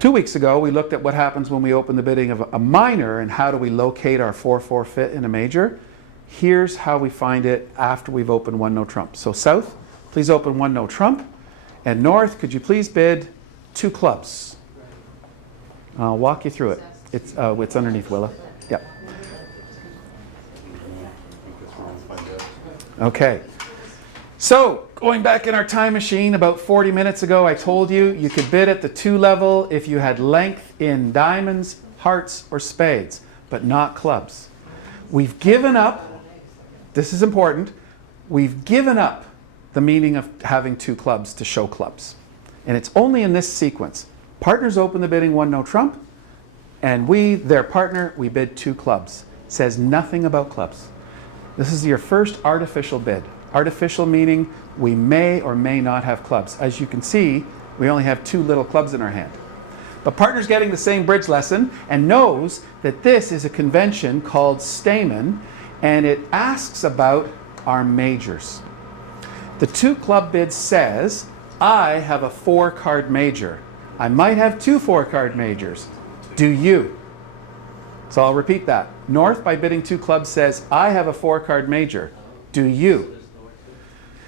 2 weeks ago, we looked at what happens when we open the bidding of a minor and how do we locate our 4-4 fit in a major. Here's how we find it after we've opened one no trump. So South, please open one no trump. And North, could you please bid 2 clubs? I'll walk you through it. It's underneath Willa. Yep. Okay. So, going back in our time machine, about 40 minutes ago, I told you you could bid at the 2 level if you had length in diamonds, hearts, or spades, but not clubs. We've given up, this is important, we've given up the meaning of having 2 clubs to show clubs. And it's only in this sequence. Partners open the bidding one no trump, and we, their partner, we bid 2 clubs. Says nothing about clubs. This is your first artificial bid. Artificial meaning we may or may not have clubs. As you can see, we only have 2 little clubs in our hand. But partner's getting the same bridge lesson and knows that this is a convention called Stamen, and it asks about our majors. The 2 club bid says, I have a 4-card major. I might have 2 4-card majors. Do you? So I'll repeat that. North, by bidding 2 clubs, says, I have a 4-card major. Do you?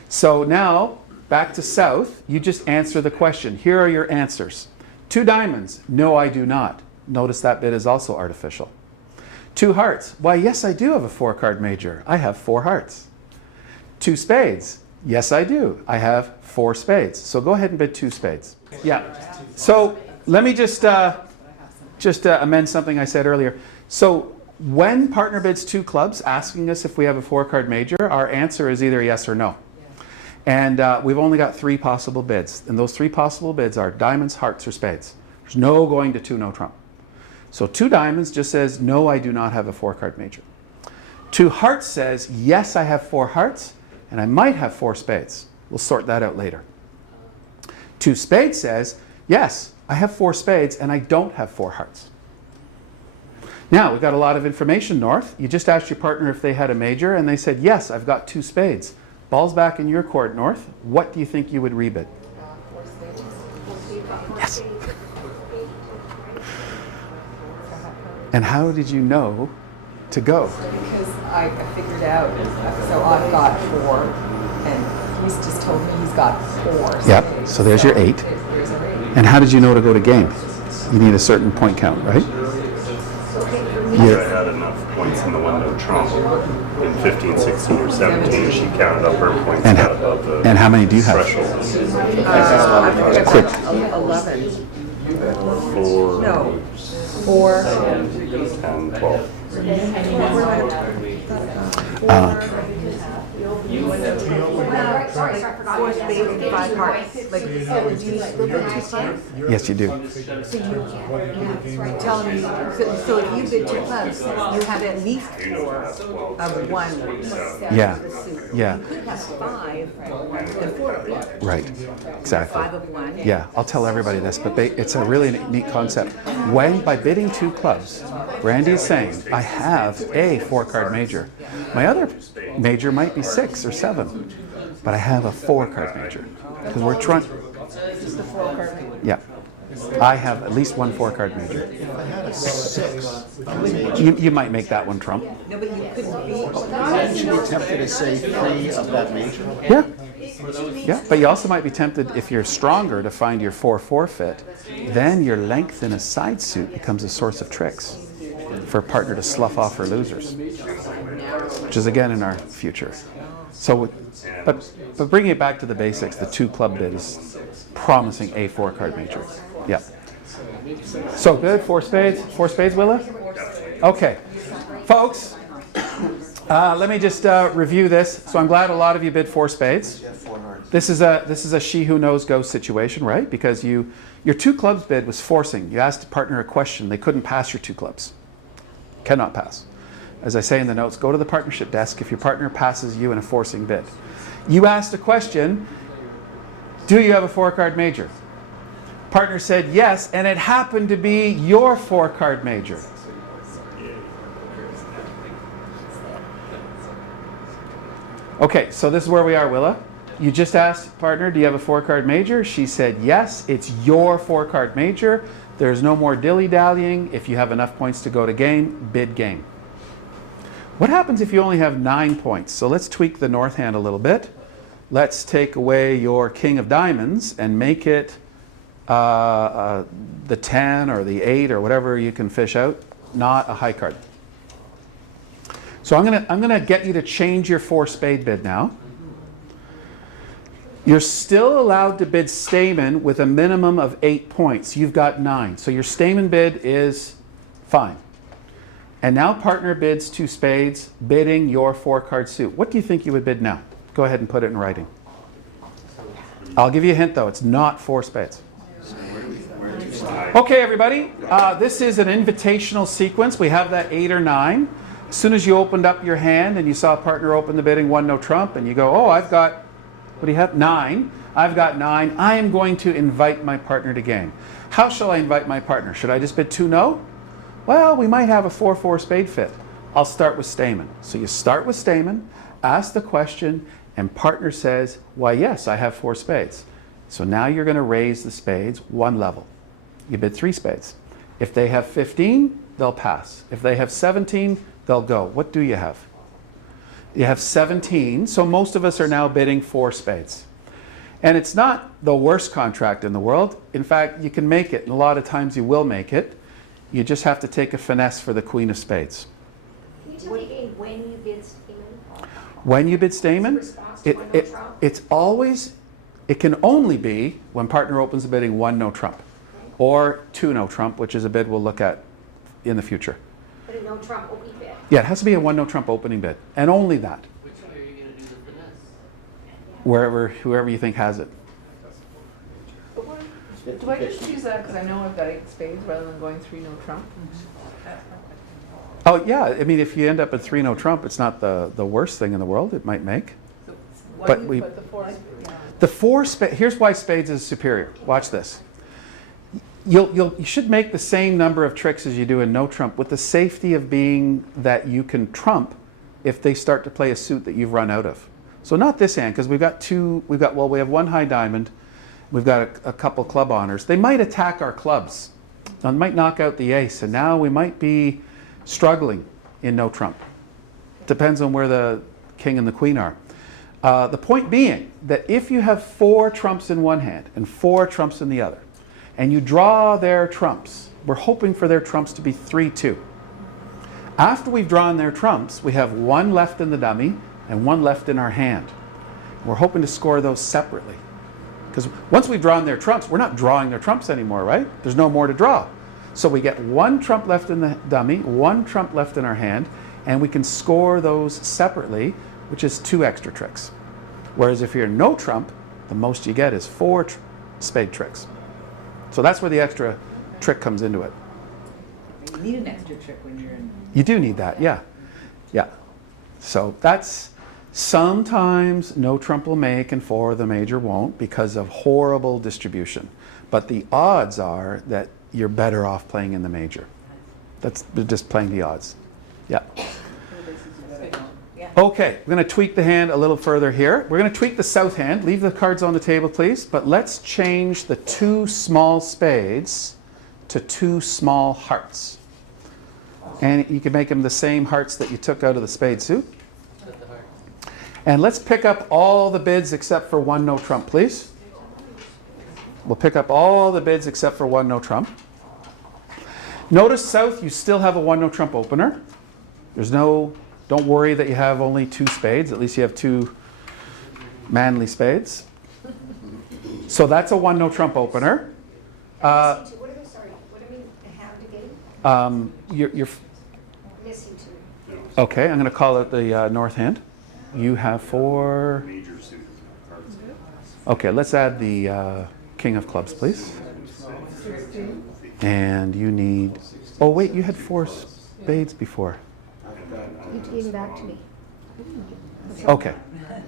So now, back to South, you just answer the question. Here are your answers. 2 diamonds. No, I do not. Notice that bid is also artificial. 2 hearts. Why, yes, I do have a 4-card major. I have 4 hearts. 2 spades. Yes, I do. I have 4 spades. So go ahead and bid 2 spades. Yeah. So let me just amend something I said earlier. So when partner bids 2 clubs, asking us if we have a 4-card major, our answer is either yes or no. And we've only got 3 possible bids. And those 3 possible bids are diamonds, hearts, or spades. There's no going to 2 no trump. So 2 diamonds just says, no, I do not have a 4-card major. 2 hearts says, yes, I have 4 hearts, and I might have 4 spades. We'll sort that out later. 2 spades says, yes, I have 4 spades, and I don't have 4 hearts. Now, we've got a lot of information, North. You just asked your partner if they had a major, and they said, yes, I've got 2 spades. Ball's back in your court, North. What do you think you would rebid? Yes. And how did you know to go? Because I figured out, so I've got 4, and he's just told me he's got 4. Yep, so there's your 8. There's our 8. And how did you know to go to game? You need a certain point count, right? Sure, I had enough points in the window trump in 15, 16, or 17. She counted up her points And out of the And how many do you have? threshold. I think I've Quick. got 11. 4, No, 4. 10, 12. Sorry, I forgot. Four spades and 5 hearts. Like, do you split the 2 clubs? Yes, you do. Tell me, so if you bid 2 clubs, you have at least 4 of one. Yeah. of the suit. Yeah. You could have 5 and 4 of the other. Right. Exactly. 5 of one. Yeah, I'll tell everybody this, but it's a really neat concept. When, by bidding 2 clubs, Randy is saying, I have a 4-card major. My other major might be 6 or 7, but I have a 4-card major. Because we're trying, Just the 4-card major. yeah. I have at least one 4-card major. If I had a 6 of a major, You might make that one trump. No, but you couldn't be. wouldn't you be tempted to say 3 of that major? Yeah. Yeah, but you also might be tempted, if you're stronger, to find your 4-4 fit. Then your length in a side suit becomes a source of tricks for a partner to slough off her losers, which is again in our future. So, but bringing it back to the basics, the 2 club bid is promising a 4-card major. Yeah. So good. 4 spades, Willa? Okay. Folks, let me just review this. So I'm glad a lot of you bid 4 spades. This is a she who knows go situation, right? Because your 2 clubs bid was forcing. You asked a partner a question. They couldn't pass your 2 clubs. Cannot pass. As I say in the notes, go to the partnership desk if your partner passes you in a forcing bid. You asked a question, do you have a 4-card major? Partner said yes, and it happened to be your 4-card major. Okay, so this is where we are, Willa. You just asked partner, do you have a 4-card major? She said yes, it's your 4-card major. There's no more dilly-dallying. If you have enough points to go to game, bid game. What happens if you only have 9 points? So let's tweak the north hand a little bit. Let's take away your king of diamonds and make it the 10 or the 8 or whatever you can fish out, not a high card. So I'm gonna get you to change your 4 spade bid now. You're still allowed to bid Stamen with a minimum of 8 points. You've got 9. So your Stamen bid is fine. And now partner bids 2 spades, bidding your 4-card suit. What do you think you would bid now? Go ahead and put it in writing. I'll give you a hint though, it's not 4 spades. Okay, everybody, this is an invitational sequence. We have that 8 or 9. As soon as you opened up your hand and you saw a partner open the bidding 1 no trump and you go, oh, I've got, what do you have? 9. I've got 9. I am going to invite my partner to game. How shall I invite my partner? Should I just bid 2 no? Well, we might have a 4-4 spade fit. I'll start with Stamen. So you start with Stamen, ask the question, and partner says, why yes, I have 4 spades. So now you're going to raise the spades 1 level. You bid 3 spades. If they have 15, they'll pass. If they have 17, they'll go. What do you have? You have 17, so most of us are now bidding 4 spades. And it's not the worst contract in the world. In fact, you can make it, and a lot of times you will make it. You just have to take a finesse for the queen of spades. Can you tell me again when you bid Stamen? When you bid Stamen, Response to 1 no trump? it's always, it can only be when partner opens the bidding 1 no trump. Or 2 no trump, which is a bid we'll look at in the future. But a no trump will be bid. Yeah, it has to be a 1 no trump opening bid. And only that. Which way are you going to do the finesse? Whoever you think has it. Do I just choose that because I know I've got 8 spades rather than going 3 no trump? Oh yeah, I mean if you end up at 3 no trump, it's not the worst thing in the world it might make. Why But do you we- put the 4? The 4 here's why spades is superior. Watch this. You should make the same number of tricks as you do in no trump with the safety of being that you can trump if they start to play a suit that you've run out of. So not this hand because we have 1 high diamond, we've got a couple club honors. They might attack our clubs. They might knock out the ace and now we might be struggling in no trump. Depends on where the king and the queen are. The point being that if you have 4 trumps in one hand and 4 trumps in the other, and you draw their trumps. We're hoping for their trumps to be 3-2. After we've drawn their trumps, we have one left in the dummy and one left in our hand. We're hoping to score those separately. Because once we've drawn their trumps, we're not drawing their trumps anymore, right? There's no more to draw. So we get one trump left in the dummy, one trump left in our hand, and we can score those separately, which is 2 extra tricks. Whereas if you're no trump, the most you get is 4 spade tricks. So that's where the extra trick comes into it. You need an extra trick when you're in. You do need that, yeah. Yeah. So that's sometimes no trump will make and 4 of the major won't because of horrible distribution. But the odds are that you're better off playing in the major. That's just playing the odds. Yeah. Okay, we're going to tweak the hand a little further here. We're going to tweak the south hand. Leave the cards on the table, please. But let's change the 2 small spades to 2 small hearts. And you can make them the same hearts that you took out of the spade suit. And let's pick up all the bids except for 1 no trump, please. We'll pick up all the bids except for 1 no trump. Notice south, you still have a 1 no trump opener. Don't worry that you have only 2 spades. At least you have 2 manly spades. So that's a 1 no trump opener. What do you mean, the hand again? You're Missing 2. okay, I'm going to call it the north hand. You have 4. Major suited cards. Okay, let's add the king of clubs, please. And you need, oh wait, you had 4 spades before. You gave it back to me. Okay,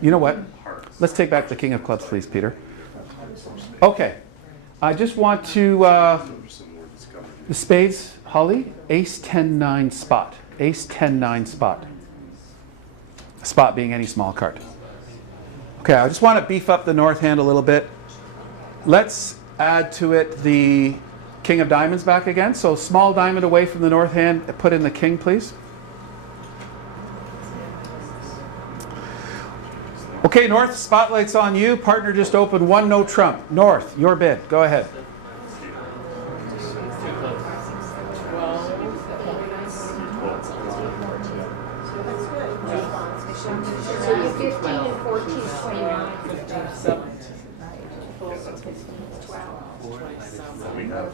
you know what? Let's take back the king of clubs, please, Peter. Okay, I just want to, the spades, Holly, ace 10-9 spot. Ace 10-9 spot. Spot being any small card. Okay, I just want to beef up the north hand a little bit. Let's add to it the king of diamonds back again. So small diamond away from the north hand, put in the king, please. Okay, north, spotlight's on you. Partner just opened 1 no trump. North, your bid. Go ahead. So you're 15 and 14 is 29. 12. We have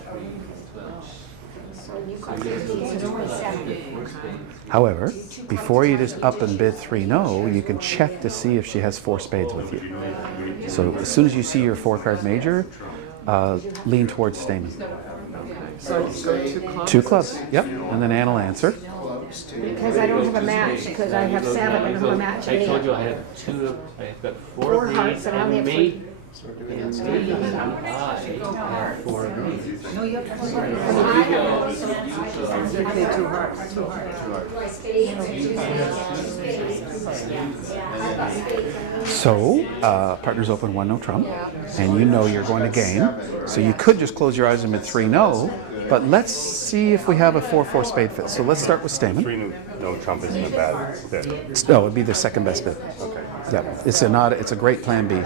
So you got 15 and 27. However, before you just up and bid 3 no, you can check to see if she has 4 spades with you. So as soon as you see your 4-card major, lean towards Stamen. So go 2 clubs, yep, and then Ann will answer. Because I don't have a match, because I have 7, I don't have a match I told in you it. I have I've got 4 4 of hearts these, and I only have 3. and I have 4 of these. No, you have to play. I Play 2 hearts. So, partners open 1 no trump, and you know you're going to gain. So you could just close your eyes and bid 3 no, but let's see if we have a 4-4 spade fit. So let's start with Stamen. 3 no trump isn't a bad bid. No, it'd be the second best bid. Okay. Yeah, it's a great plan B.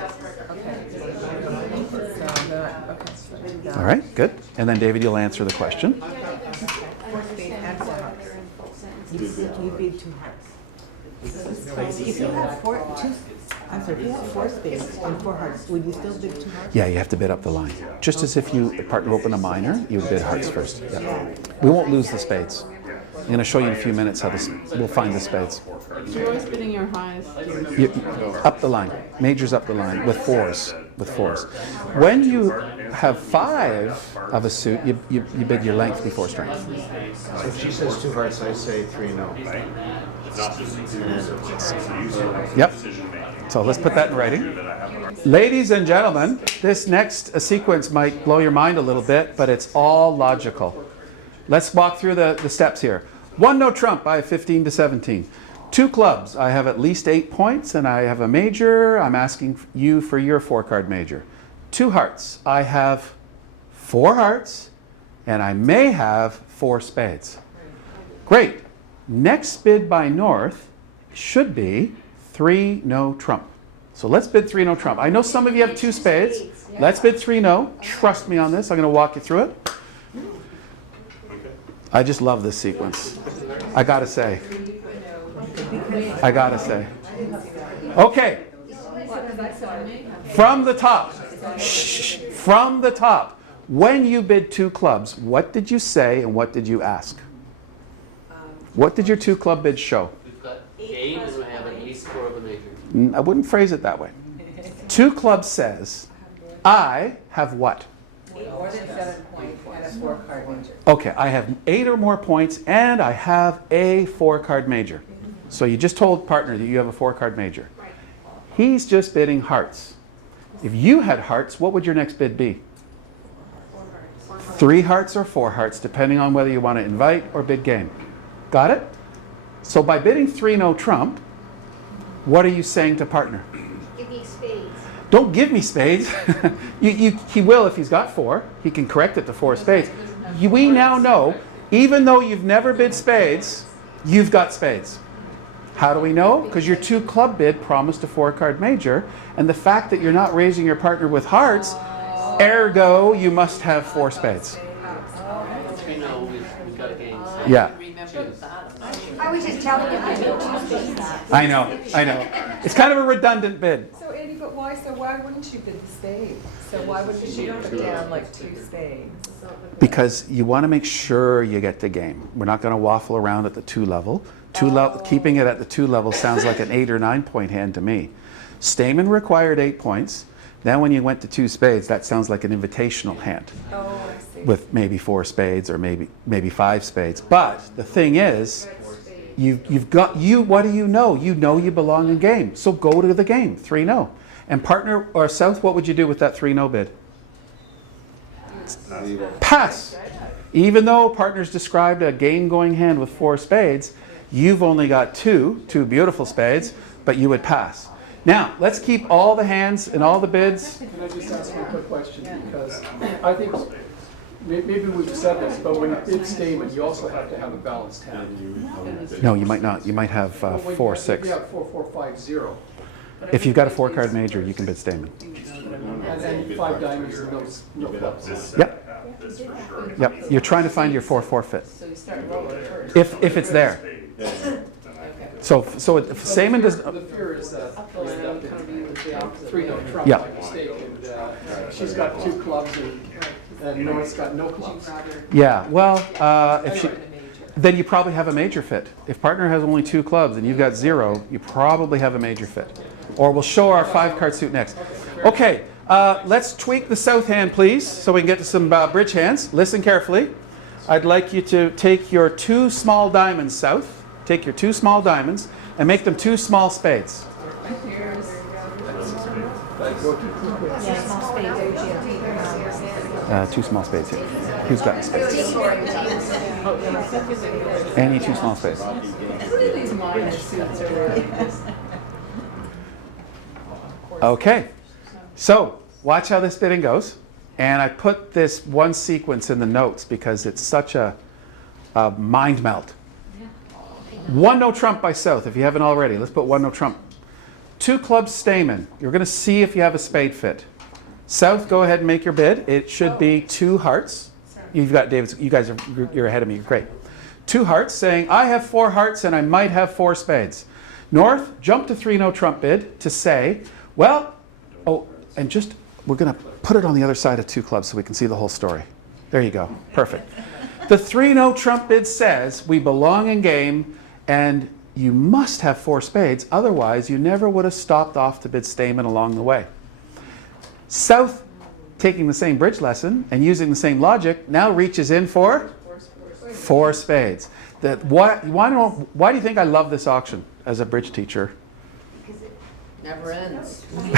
All right, good. And then David, you'll answer the question. 4 spade and 4 hearts. You bid 2 hearts. If you have 4 spades and 4 hearts, would you still bid 2 hearts? Yeah, you have to bid up the line. Just as if you partner open a minor, you would bid hearts first. Yeah. We won't lose the spades. I'm going to show you in a few minutes how we'll find the spades. You're always bidding your highs. Up the line. Majors up the line with 4s. With 4s. When you have 5 of a suit, you bid your length before strength. So if she says 2 hearts, I say 3 no. Yep. So let's put that in writing. Ladies and gentlemen, this next sequence might blow your mind a little bit, but it's all logical. Let's walk through the steps here. 1 no trump, I have 15 to 17. 2 clubs, I have at least 8 points, and I have a major. I'm asking you for your 4-card major. 2 hearts, I have 4 hearts, and I may have 4 spades. Great. Next bid by North should be 3 no trump. So let's bid 3 no trump. I know some of you have 2 spades. Let's bid 3 no. Trust me on this. I'm going to walk you through it. I just love this sequence. I got to say. I got to say. Okay. From the top. Shh. From the top. When you bid 2 clubs, what did you say and what did you ask? What did your 2 club bids show? We've got game and we have an ace-4 of a major. I wouldn't phrase it that way. 2 clubs says, I have what? More than 7 points and a 4-card major. Okay, I have 8 or more points and I have a 4-card major. So you just told partner that you have a 4-card major. He's just bidding hearts. If you had hearts, what would your next bid be? 3 hearts or 4 hearts, depending on whether you want to invite or bid game. Got it? So by bidding 3 no trump, what are you saying to partner? Give me spades. Don't give me spades. He will if he's got 4. He can correct it to 4 spades. We now know, even though you've never bid spades, you've got spades. How do we know? Because your 2 club bid promised a 4-card major, and the fact that you're not raising your partner with hearts, ergo, you must have 4 spades. 3 no, we've got a game. So Yeah. I was just telling you I need 2 spades. I know. It's kind of a redundant bid. So Andy, but why, so why wouldn't you bid the spade? So why wouldn't you put down like 2 spades? Because you want to make sure you get the game. We're not going to waffle around at the 2 level. Keeping it at the 2 level sounds like an 8 or 9 point hand to me. Stamen required 8 points. Then when you went to 2 spades, that sounds like an invitational hand. Oh, I see. With maybe 4 spades or maybe 5 spades. But the thing is, what do you know? You know you belong in game. So go to the game, 3 no. And partner or South, what would you do with that 3 no bid? Pass. Even though partner's described a game-going hand with 4 spades, you've only got 2 beautiful spades, but you would pass. Now, let's keep all the hands and all the bids. Can I just ask one quick question? Because I think, maybe we've said this, but when you bid Stamen, you also have to have a balanced hand. No, you might not. You might have 4, 6. We have 4, 4, 5, 0. If you've got a 4-card major, you can bid Stamen. And then 5 diamonds and no clubs. Yep. You're trying to find your 4 forfeit. So you start rolling first. If it's there. So if Stamen does. The fear is that 3 no trump Yeah. by mistake, and she's got 2 clubs and North's got no clubs. Yeah. Well, then you probably have a major fit. If partner has only 2 clubs and you've got 0, you probably have a major fit. Or we'll show our 5-card suit next. Okay. Let's tweak the South hand, please, so we can get to some bridge hands. Listen carefully. I'd like you to take your 2 small diamonds, South. Take your 2 small diamonds and make them 2 small spades. 2 small spades here. Who's got spades? Any 2 small spades. Okay. So, watch how this bidding goes. And I put this one sequence in the notes because it's such a mind melt. 1 no trump by South, if you haven't already. Let's put 1 no trump. 2 clubs Stamen. You're going to see if you have a spade fit. South, go ahead and make your bid. It should be 2 hearts. You've got David. You guys you're ahead of me. Great. 2 hearts, saying I have 4 hearts and I might have 4 spades. North, jump to 3 no trump bid to say, well, and just we're going to put it on the other side of 2 clubs so we can see the whole story. There you go. Perfect. The 3 no trump bid says we belong in game. And you must have 4 spades, otherwise you never would have stopped off to bid Stamen along the way. South, taking the same bridge lesson and using the same logic, now reaches in for 4 spades. Why do you think I love this auction as a bridge teacher? Never ends. To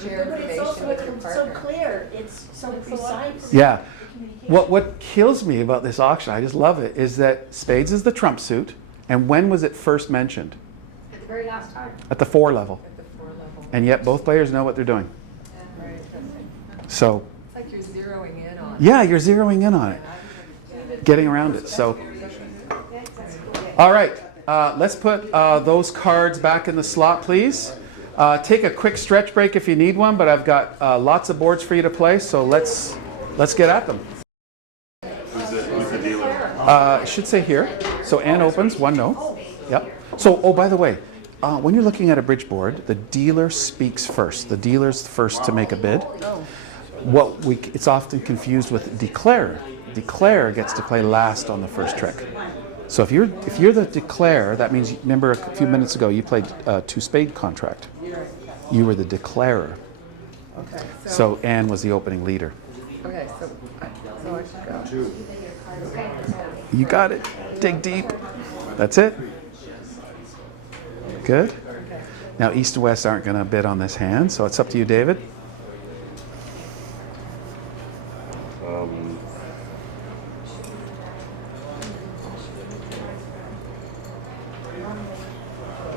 share But it's information also with your so partner. clear, it's so precise. Yeah. What kills me about this auction, I just love it, is that spades is the trump suit. And when was it first mentioned? At the very last time. At the 4 level. At the 4 level. And yet both players know what they're doing. Right. So, It's like you're zeroing in on it. yeah, you're zeroing in on it. Getting around it. So, all right. Let's put those cards back in the slot, please. Take a quick stretch break if you need one, but I've got lots of boards for you to play, so let's get at them. Who's the dealer? It should say here. So Ann opens, 1 no. Yep. So, oh, by the way, when you're looking at a bridge board, the dealer speaks first. The dealer's first to make a bid. It's often confused with declarer. Declarer gets to play last on the first trick. So if you're the declarer, that means, remember a few minutes ago you played 2 spade contract. You were the declarer. Okay, So Ann was the opening leader. okay, so I should go. You got it. Dig deep. That's it. Good. Now East and West aren't going to bid on this hand, so it's up to you, David.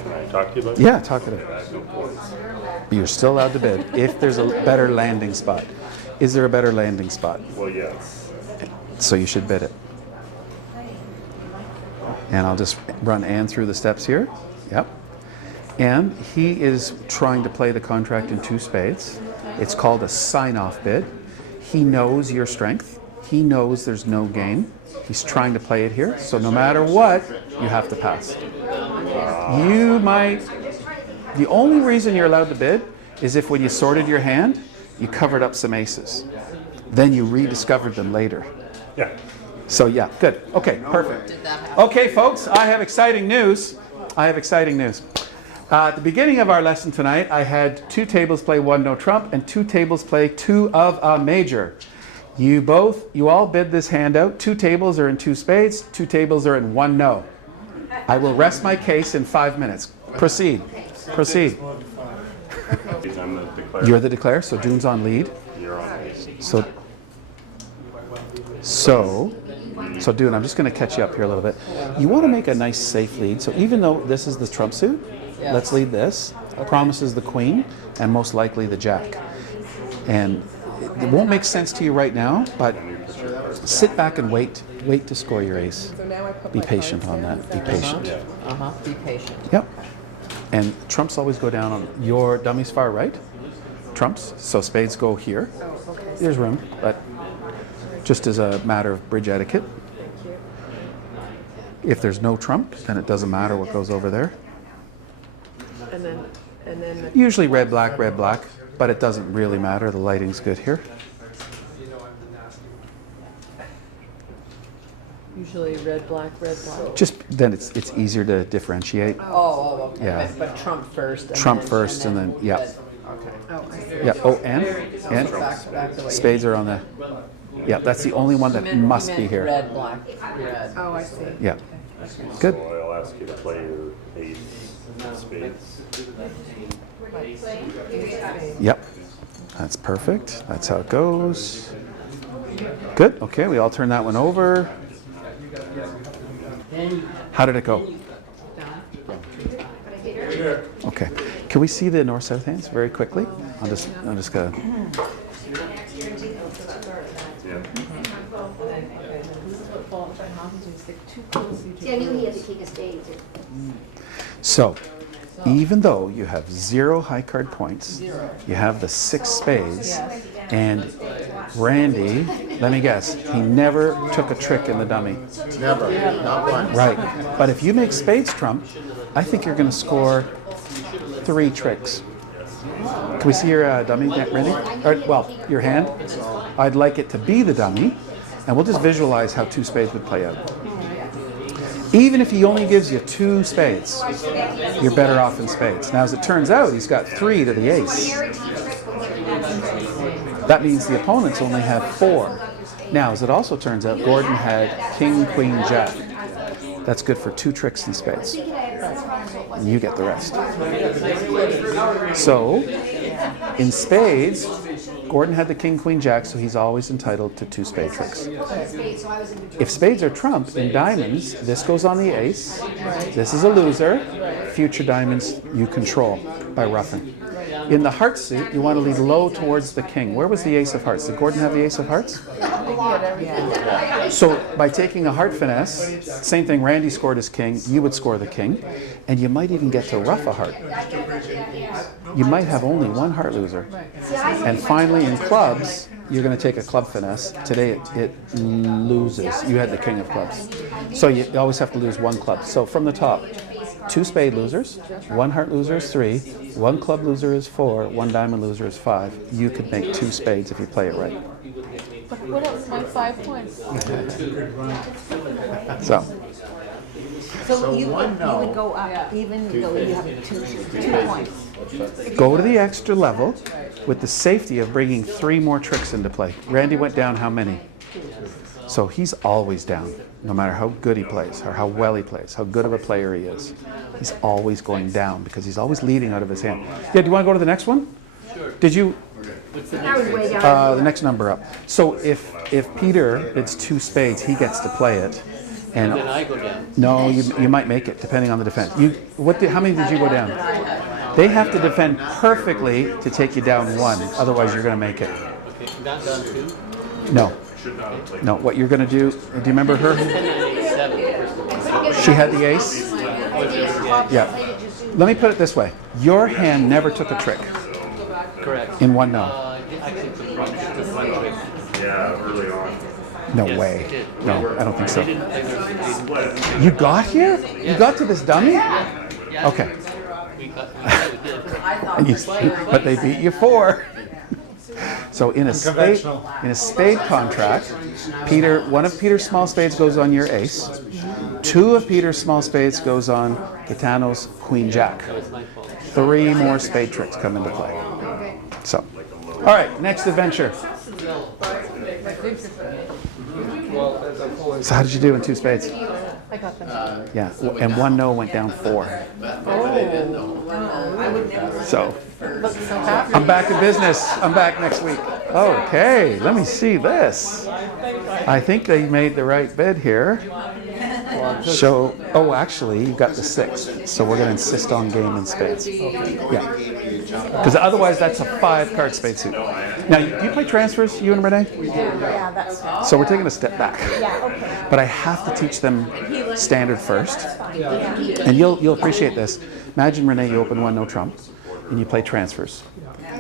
Can I talk to you about it? Yeah, talk it I out. have no points. But you're still allowed to bid if there's a better landing spot. Is there a better landing spot? Well, yes. So you should bid it. And I'll just run Ann through the steps here. Yep. And he is trying to play the contract in 2 spades. It's called a sign-off bid. He knows your strength. He knows there's no game. He's trying to play it here. So no matter what, you have to pass. You might... The only reason you're allowed to bid is if when you sorted your hand, you covered up some aces. Then you rediscovered them later. Yeah. So yeah, good. Okay, perfect. Okay, folks, I have exciting news. At the beginning of our lesson tonight, I had 2 tables play 1 no trump and 2 tables play 2 of a major. You all bid this hand out. 2 tables are in 2 spades, 2 tables are in 1 no. I will rest my case in 5 minutes. Proceed. I'm the declarer. You're the declare, so Dune's on lead. You're on ace. So Dune, I'm just going to catch you up here a little bit. You want to make a nice safe lead. So even though this is the trump suit, let's lead this. Promises the queen and most likely the jack. And it won't make sense to you right now, but sit back and wait. Wait to score your ace. So now I put Be my patient cards on in. that. Be patient. Be patient. Yep. And trumps always go down on your dummy's far right. Trumps. So spades go here. Oh, okay. There's room, but just as a matter of bridge etiquette. Thank you. If there's no trump, then it doesn't matter what goes over there. And then the Usually red, black, but it doesn't really matter. The lighting's good here. Usually red, black. Just then it's easier to differentiate. Oh, okay. Yeah. But trump first. Trump first and then, yeah. red. Okay. oh, I see. Yeah. Oh, and Back the way. spades are on the. Yeah, that's the only one that You meant- must you be meant here. Red, black, red. Oh, I see. Yeah. Good. So I'll ask you to play your ace spades. Yep. That's perfect. That's how it goes. Good. Okay, we all turn that one over. How did it go? Okay. Can we see the north-south hands very quickly? I'm just gonna. Yeah. See, I knew he had the king of spades. So, even though you have 0 high card points, you have the 6 spades, and Randy, let me guess, he never took a trick in the dummy. Never, not once. Right. But if you make spades trump, I think you're going to score 3 tricks. Can we see your dummy, Randy? Or, well, your hand? I'd like it to be the dummy, and we'll just visualize how 2 spades would play out. Even if he only gives you 2 spades, you're better off in spades. Now, as it turns out, he's got 3 to the ace. That means the opponents only have 4. Now, as it also turns out, Gordon had king, queen, jack. That's good for 2 tricks in spades. And you get the rest. So, in spades, Gordon had the king, queen, jack, so he's always entitled to 2 spade tricks. If spades are trump in diamonds, this goes on the ace. This is a loser. Future diamonds you control by roughing. In the heart suit, you want to lead low towards the king. Where was the ace of hearts? Did Gordon have the ace of hearts? So by taking a heart finesse, same thing, Randy scored his king, you would score the king, and you might even get to rough a heart. you might have only one heart loser. And finally, in clubs, you're going to take a club finesse. Today, it loses. You had the king of clubs. So you always have to lose one club. So from the top, 2 spade losers, 1 heart loser is 3, 1 club loser is 4, 1 diamond loser is 5. You could make 2 spades if you play it right. But what else? My 5 points. So, So you one would no. go up even though you have 2 points. go to the extra level with the safety of bringing 3 more tricks into play. Randy went down how many? So he's always down, no matter how good he plays or how well he plays, how good of a player he is. He's always going down because he's always leading out of his hand. Yeah, do you want to go to the next one? Sure. Did you? What's the That next was way one? down. The next number up. So if Peter, it's 2 spades, he gets to play it. And then And I go down. no, you might make it depending on the defense. How many did you go down? They have to defend perfectly to take you down 1. Otherwise, you're going to make it. Okay, not down 2. No. No, what you're going to do you remember her? 10, 9, 8, 7. She had the ace? Yeah. Let me put it this way. Your hand never took a trick Correct. in 1 no. Actually, just one trick. Yeah, early on. No Yes, way. it did. No, I don't think They so. didn't play You got here? You got to this dummy? Yeah. Okay. We did. And but they beat you 4. So in a spade contract, one of Peter's small spades goes on your ace. 2 of Peter's small spades goes on Gaetano's queen jack. That was my fault. 3 more spade tricks come into play. So, all right, next adventure. Well, as I told So how did you do in 2 spades? I got them. Yeah, and 1 no went down 4. So, Look so happy. I'm back in business. I'm back next week. Okay, let me see this. I think they made the right bid here. So, oh, actually, you got the 6th. So we're going to insist on game in spades. Yeah. Because otherwise, that's a 5-card spade suit. Now, do you play transfers, you and Renee? Yeah, that's, So we're taking a step back. yeah, okay. But I have to teach them standard first. And you'll appreciate this. Imagine, Renee, you open 1 no trump, and you play transfers.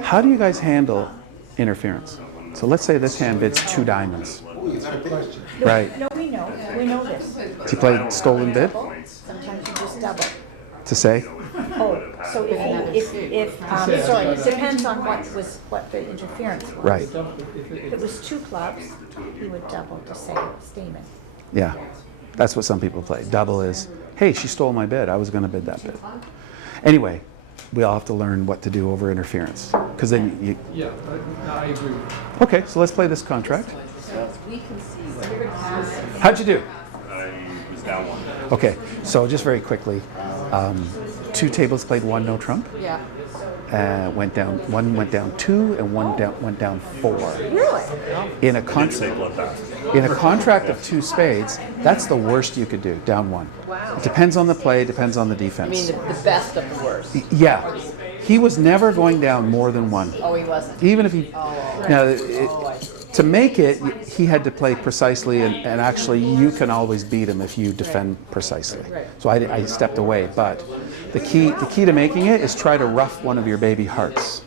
How do you guys handle interference? So let's say this hand bids 2 diamonds. Right. No, we know this. So you play stolen bid Sometimes you just double. to say? Oh, so sorry, it depends on what the interference was. Right. If it was 2 clubs, he would double to say Stamen. Yeah. That's what some people play. Double is, hey, she stole my bid. I was going to bid that bid. Anyway, we all have to learn what to do over interference. Because then you... Yeah, I agree. Okay, so let's play this contract. How'd you do? I was down 1. Okay, so just very quickly, 2 tables played 1 no trump. Yeah. One went down 2, and one went down 4. Really? In a Say blood bath. in a contract of 2 spades, that's the worst you could do. Down 1. It depends on the play, depends on the I mean, defense. the best of the worst. Yeah, he was never going down more than 1. Oh, he wasn't. Even if he now to make it, he had to play precisely, and actually you can always beat him if you defend precisely. So I stepped away, but the key to making it is try to rough one of your baby hearts.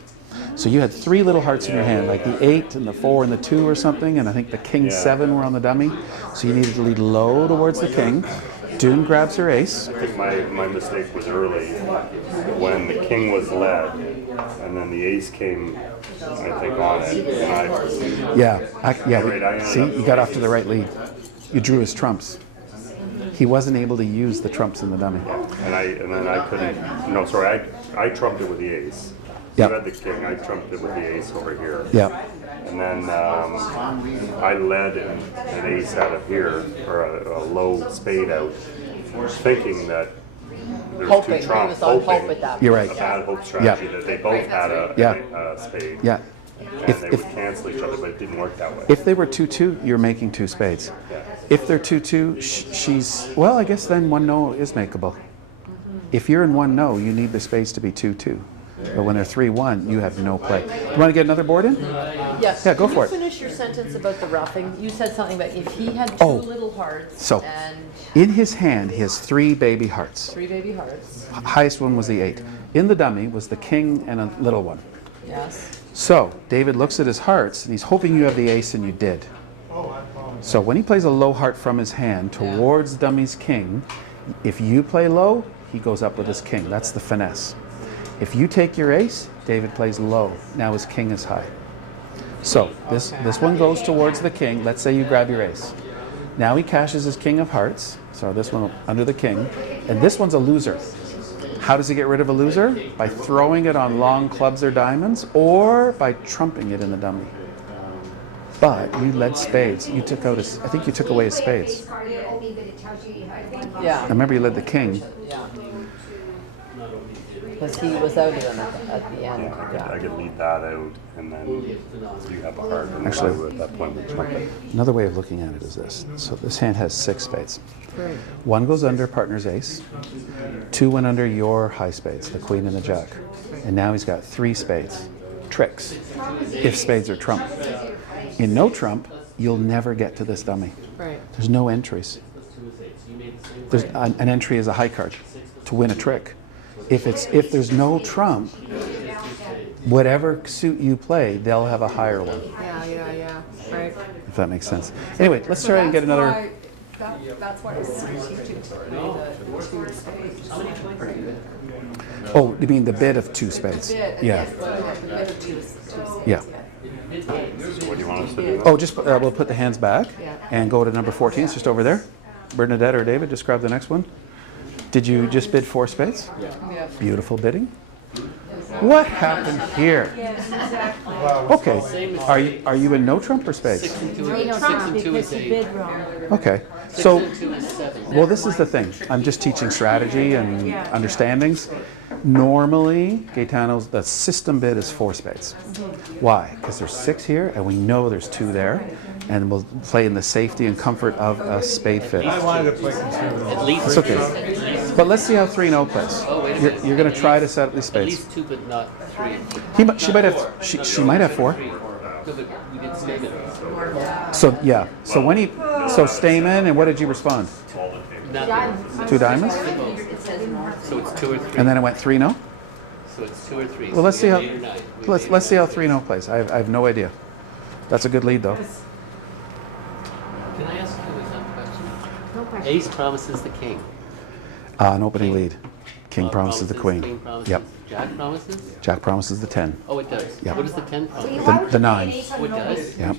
So you had 3 little hearts in your hand, like the 8 and the 4 and the 2 or something, and I think the king 7 were on the dummy. So you needed to lead low towards the king. Dune grabs her ace. I think my mistake was early when the king was led, and then the ace came, I think, on it. And See, you got off to the right lead. You drew his trumps. He wasn't able to use the trumps in the dummy. and then I couldn't. No, sorry, I trumped it with the ace. Yep. You had the king. I trumped it with the ace over here. Yeah. And then I led and an ace out of here, or a low spade out, thinking that there's Hoping. 2 He trumps, was on hope hoping with that. You're right. a bad hope strategy that they both had a spade. Yeah. And they would cancel each other, but it didn't work that way. If they were 2-2, you're making 2 spades. If they're 2-2, she's, well, I guess then 1 no is makeable. If you're in 1 no, you need the spades to be 2-2. But when they're 3-1, you have no play. Do you want to get another board in? Yes. Yeah, go for Can it. you finish your sentence about the roughing? You said something about if he had two Oh. little hearts So, and in his hand, he has 3 baby hearts. 3 baby hearts. Highest one was the 8. In the dummy was the king and a little one. Yes. So, David looks at his hearts, and he's hoping you have the ace, and you did. So when he plays a low heart from his hand towards dummy's king, if you play low, he goes up with his king. That's the finesse. If you take your ace, David plays low. Now his king is high. So this one goes towards the king. Let's say you grab your ace. Now he cashes his king of hearts. So this one under the king. And this one's a loser. How does he get rid of a loser? By throwing it on long clubs or diamonds, or by trumping it in the dummy. But you led spades. You took out I think you took away his spades. Yeah. I remember you led the king. Yeah. Because he was out of them at the end. I could leave that out, and then you have a heart. And Actually- I would at that point would trump it. Another way of looking at it is this. So this hand has 6 spades. Great. 1 goes under partner's ace. 2 went under your high spades, the queen and the jack. And now he's got 3 spades. Tricks. If spades are trump. In no trump, you'll never get to this dummy. Right. There's no entries. There's an entry is a high card to win a trick. If there's no trump, whatever suit you play, they'll have a higher one. Yeah. Right. If that makes sense. Anyway, let's try and get another. That's why it's teaching to play the 2 spades. Oh, you mean the bid of 2 spades? Yeah. Yeah. What do you want us to do? Oh, just we'll put the hands back and go to number 14. It's just over there. Bernadette or David, just grab the next one. Did you just bid 4 spades? Yeah. Beautiful bidding. What happened here? Okay. Are you in no trump or spades? 6 and 2 No is trump, 6 and 2 because is he 8. bid wrong. Okay. 6 So, and 2 is 7. well, this is the thing. I'm just teaching strategy and understandings. Normally, Gaetano's, the system bid is 4 spades. Why? Because there's 6 here, and we know there's 2 there, and we'll play in the safety and comfort of a spade fit. I wanted to play conservative. At least It's okay. But let's see how 3-0 plays. Oh, wait a minute. You're going to try to set up these At spades. least 2, but not 3. She might have 4. No, but we did Stamen. So yeah. So when so Stamen, and what did you respond? Nothing. 2 diamonds, So it's 2 or 3. and then it went 3-0. So it's 2 or 3. Well, let's So see we how get 8 or 9. We let's get see how 8 or 3-0 plays. I have no idea. That's a good lead though. 9. Can I ask you a question? No question. Ace promises the king. An opening lead. King promises the queen. Queen promises. Yep. Jack promises? Jack promises the 10. Oh, it does. Yep. What does the 10 promise? The 9. Oh, it does? Yep.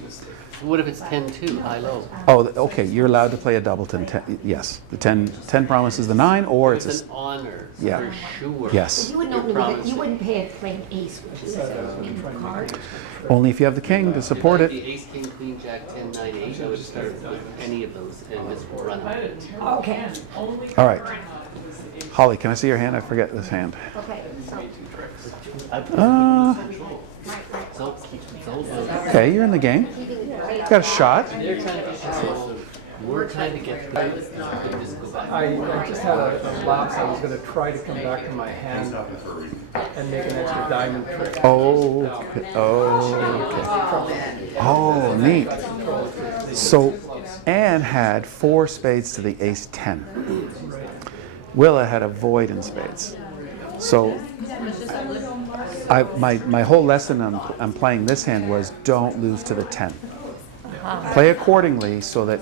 What if it's 10-2, high-low? Oh, okay. You're allowed to play a doubleton. 10, yes. The 10 promises the 9, or it's It's a an honor, Yeah. for sure. yes. You wouldn't open it, you wouldn't pay a plain ace, which is a card. Only if you have the king to support If it. the ace, king, queen, jack, 10, 9, 8, I would start with any of those and just run with it. Okay, All right. Holly, can I see your hand? I forget this hand. okay, so, Okay, you're in the game. Got a shot. They're trying to control, we're trying to get through this, just go back. I just had a lapse. I was going to try to come back to my hand and make an extra diamond trick. Oh, okay. Oh, okay. Oh, neat. So Anne had 4 spades to the ace 10. Willa had a void in spades. So my whole lesson on playing this hand was don't lose to the 10. Play accordingly so that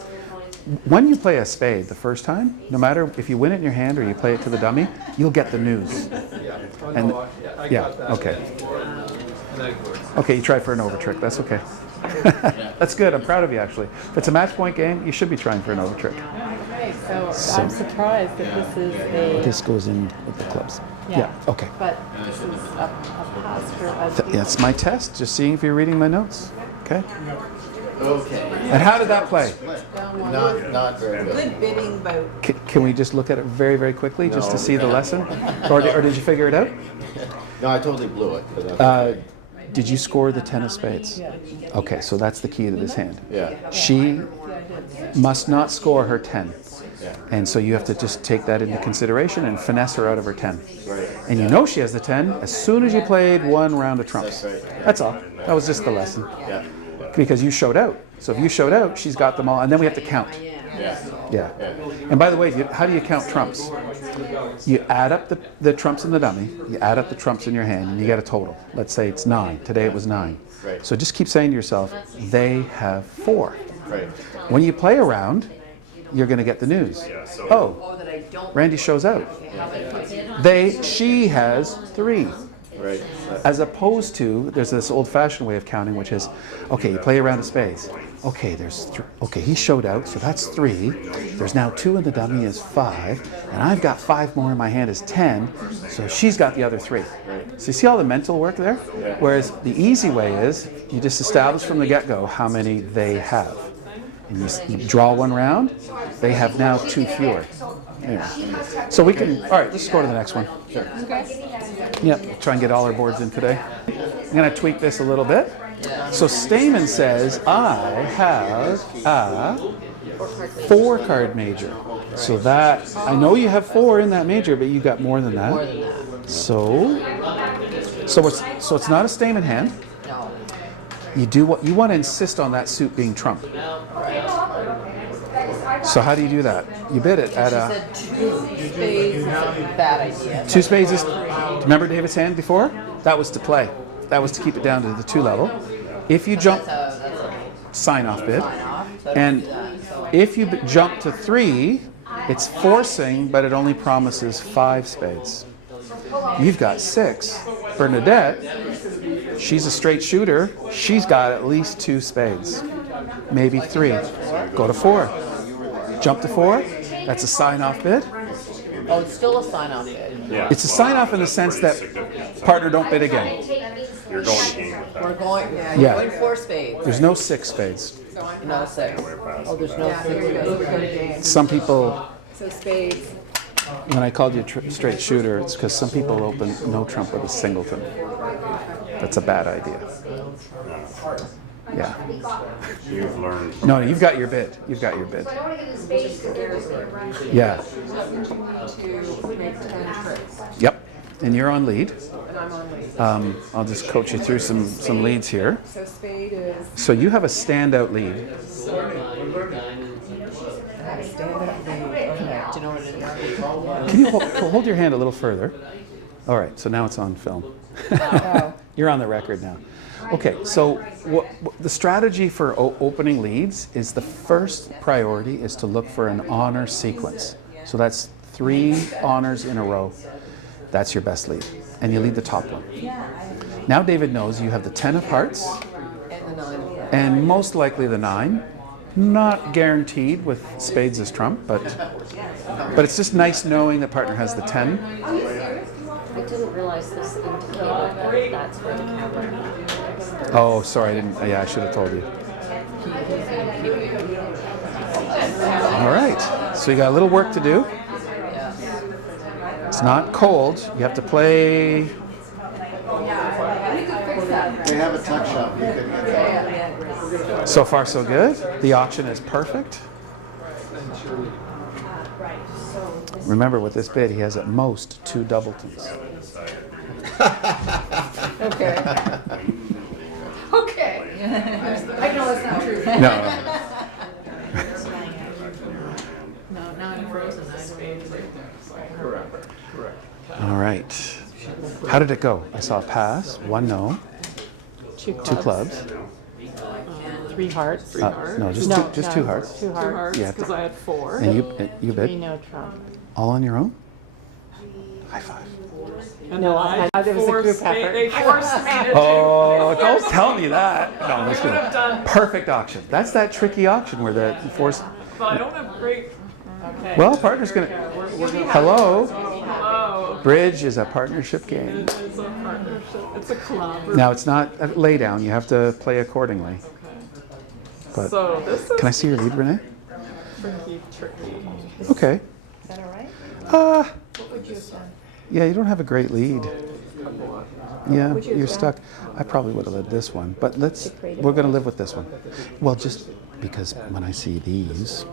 when you play a spade the first time, no matter if you win it in your hand or you play it to the dummy, you'll get the news. And yeah, okay. Okay, you tried for an over trick. That's okay. That's good. I'm proud of you actually. If it's a match point game, you should be trying for an over trick. So I'm surprised that this is a. This goes in with the clubs. Yeah. Okay. But this is a pass for us. That's my test. Just seeing if you're reading my notes. Okay. Okay. And how did that play? Not very good. Good bidding, but Can we just look at it very, very quickly just to see the lesson? Or did you figure it out? No, I totally blew it. But that's- Did you score the 10 of spades? Okay, so that's the key to this hand. yeah. She must not score her 10. And so you have to just take that into consideration and finesse her out of her 10. And you know she has the 10 as soon as you played one round of trumps. That's all. That was just the lesson. Yeah. Because you showed out. So if you showed out, she's got them all. And then we have to count. Yeah. And by the way, how do you count trumps? You add up the trumps in the dummy, you add up the trumps in your hand, and you get a total. Let's say it's 9. Today it was 9. Right. So just keep saying to yourself, they have 4. Right. When you play around, you're going to get the news. Oh, Randy shows out. She has 3. Right. As opposed to, there's this old-fashioned way of counting, which is, okay, you play a round of spades. Okay, okay, he showed out, so that's 3. There's now 2 in the dummy is 5, and I've got 5 more in my hand is 10, so she's got the other 3. So you see all the mental work there? Whereas the easy way is, you just establish from the get-go how many they have. And you draw one round, they have now 2 fewer. Anyway. So we can, all right, let's go to the next one. Sure. Yep, try and get all our boards in today. I'm going to tweak this a little bit. So Stamen says, I have a 4-card major. So that, I know you have 4 in that major, but you got more than that. So it's not a Stamen hand. You do what you want to insist on that suit being trump. So how do you do that? You bid it at a... 2 spades is a bad idea. 2 spades is... Remember David's hand before? That was to play. That was to keep it down to the 2 level. If you jump... Sign-off bid. And if you jump to 3, it's forcing, but it only promises 5 spades. You've got 6. Bernadette, she's a straight shooter. She's got at least 2 spades. Maybe 3. Go to 4. Jump to 4. That's a sign-off bid. Oh, it's still a sign-off bid. Yeah. It's a sign-off in the sense that partner don't bid again. You're going game with that. We're going, Yeah. going 4 spades. There's no 6 spades. No 6. Oh, there's no 6 spades. Some people, So spades. when I called you a straight shooter, it's because some people open no trump with a singleton. That's a bad idea. Yeah. You've learned. No, you've got your bid. You've got your bid. Yeah. To make 10 tricks. Yep. And you're on lead. And I'm on lead. I'll just coach you through some leads here. So spade is So you have a standout lead. stand-up lead. Okay. Do you know what it is? Can you hold your hand a little further? All right, so now it's on film. You're on the record now. Okay, so the strategy for opening leads is the first priority is to look for an honor sequence. So that's 3 honors in a row. That's your best lead. And you lead the top one. Now David knows you have the 10 of hearts And the 9. and most likely the 9. Not guaranteed with spades as trump, but it's just nice knowing that partner has the 10. I didn't realize this indicated that that's where the camera is. Oh, sorry, I didn't. Yeah, I should have told you. All right, so you got a little work to do. It's not cold. You have to play. They have a tuck shop. You could get that. So far, so good. The auction is perfect. Remember, with this bid, he has at most 2 doubletons. Okay. Okay. I know that's not true. No. No, now I'm frozen. All right. How did it go? I saw a pass, 1 no, 2 clubs. 3 hearts. No, just No, 2 hearts. 2 hearts, Yeah, because I had 4. And you 3 bid no trump. all on your own. High five. And No, then there was a group forced effort. They forced me to Oh, do. don't tell me that. No, that's would have done- good. Perfect auction. That's that tricky auction where the force. But I don't have great. Okay. Well, partner's gonna. Hello. Hello. Bridge is a partnership game. It's a partnership. It's a club. Now it's not a lay down. You have to play accordingly. But So this is can I see your lead, Renee? tricky. Okay. Is that all right? Uh, What would you have done? yeah, you don't have a great lead. Yeah, you're stuck. I probably would have led this one, but we're going to live with this one. Well, just because when I see these,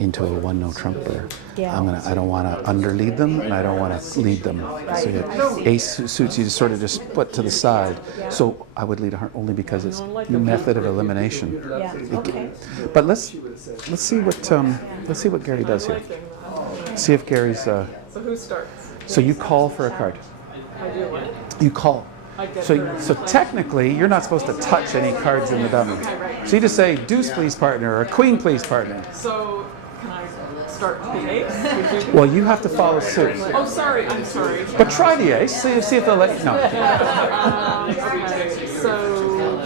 into a one no trumper. Yeah. I don't want to underlead them, and I don't want to lead them. So ace suits you to sort of just put to the side. So I would lead a heart only because it's method of elimination. Yeah, okay. But let's see what Gary does here. See if Gary's. So who starts? So you call for a card. I do what? You call. I get So technically, you're not supposed to touch any cards in the dummy. So you just say deuce, please, partner, or queen, please, partner. So can I start the ace? Would you? Well, you have to follow suit. Oh, sorry. I'm sorry. But try the ace. See if they'll let you. No. Okay. So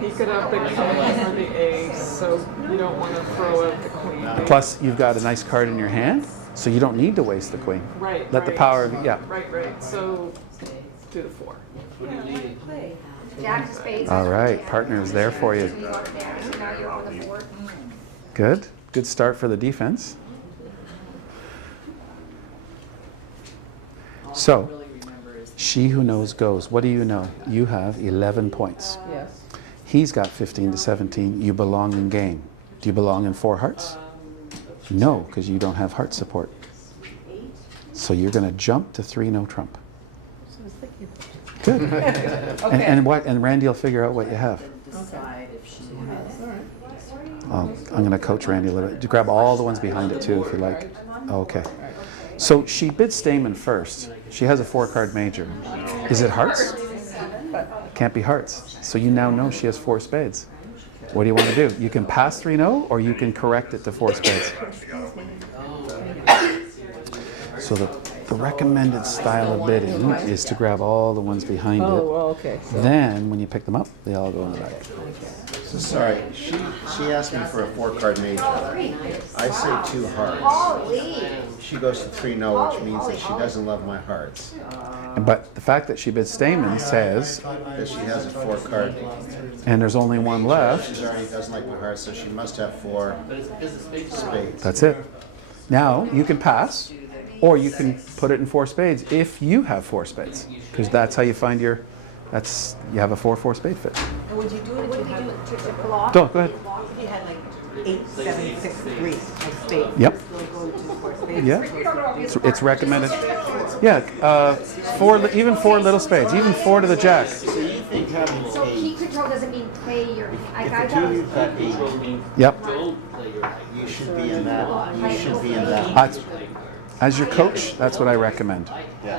he could have the king or the ace. So you don't want to throw out the queen. Plus, you've got a nice card in your hand, so you don't need to waste the queen. Right. Let the right. power of yeah. Right. So do the 4. Jack of spades. All right, partner is there for you. Now you're on the board. Good. Good start for the defense. So, she who knows goes. What do you know? You have 11 points. Yes. He's got 15 to 17. You belong in game. Do you belong in 4 hearts? No, because you don't have heart support. So you're going to jump to 3 no trump. Good. And Randy will figure out what you have. I'm going to coach Randy a little bit. Grab all the ones behind it too, if you like. Okay. So she bids Stamen first. She has a 4-card major. Is it hearts? Can't be hearts. So you now know she has 4 spades. What do you want to do? You can pass 3 no, or you can correct it to 4 spades. So the recommended style of bidding is to grab all the ones behind it. Okay. Then, when you pick them up, they all go in the back. So sorry, she asked me for a 4-card major. I say 2 hearts. She goes to 3 no, which means that she doesn't love my hearts. But the fact that she bids Stamen says, That she has a 4-card, and there's only one left, she already doesn't like my hearts, so she must have 4 But it's because the spades. spades. that's it. Now, you can pass, or you can put it in 4 spades if you have 4 spades. Because that's how you find you have a 4-4 spade fit. And would you do it if you had like, To block. Go ahead. if you had like 8, 7, 6, 3 of spades? Yep. Still go to 4 spades? Yeah. It's recommended. Yeah, even 4 little spades, even 4 to the jack. So you think having So key 8, control doesn't mean play your, I if got the 2 of that. you got 8, Controlling, Yep. don't play your hand. you should be in that, you should be in that. As your coach, that's what I recommend.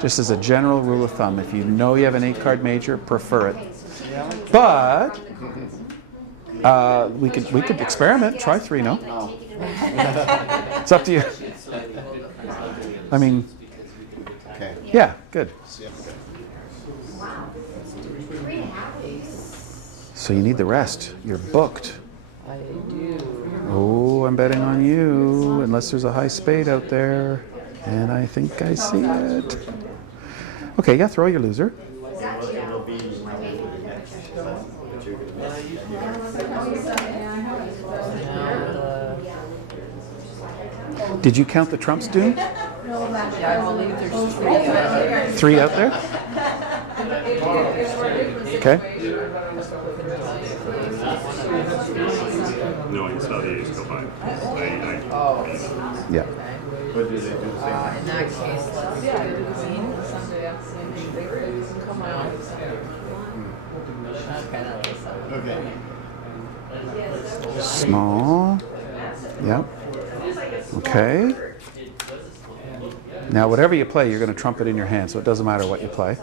Just as a general rule of thumb, if you know you have an 8-card major, prefer it. But we could experiment. Try 3 no. It's up to you. I mean, Okay. yeah, good. Wow. 3.5. So you need the rest. You're booked. I do. Oh, I'm betting on you, unless there's a high spade out there. And I think I see it. Okay, yeah, throw your loser. Did you count the trumps, Doom? Yeah, I believe there's 3. 3 out there? Okay. No, you saw the ace go by. Yeah. In that case, let's do queen. Come on. Okay, that makes sense. Okay. Small. Yep. Okay. Now, whatever you play, you're going to trump it in your hand, so it doesn't matter what you play.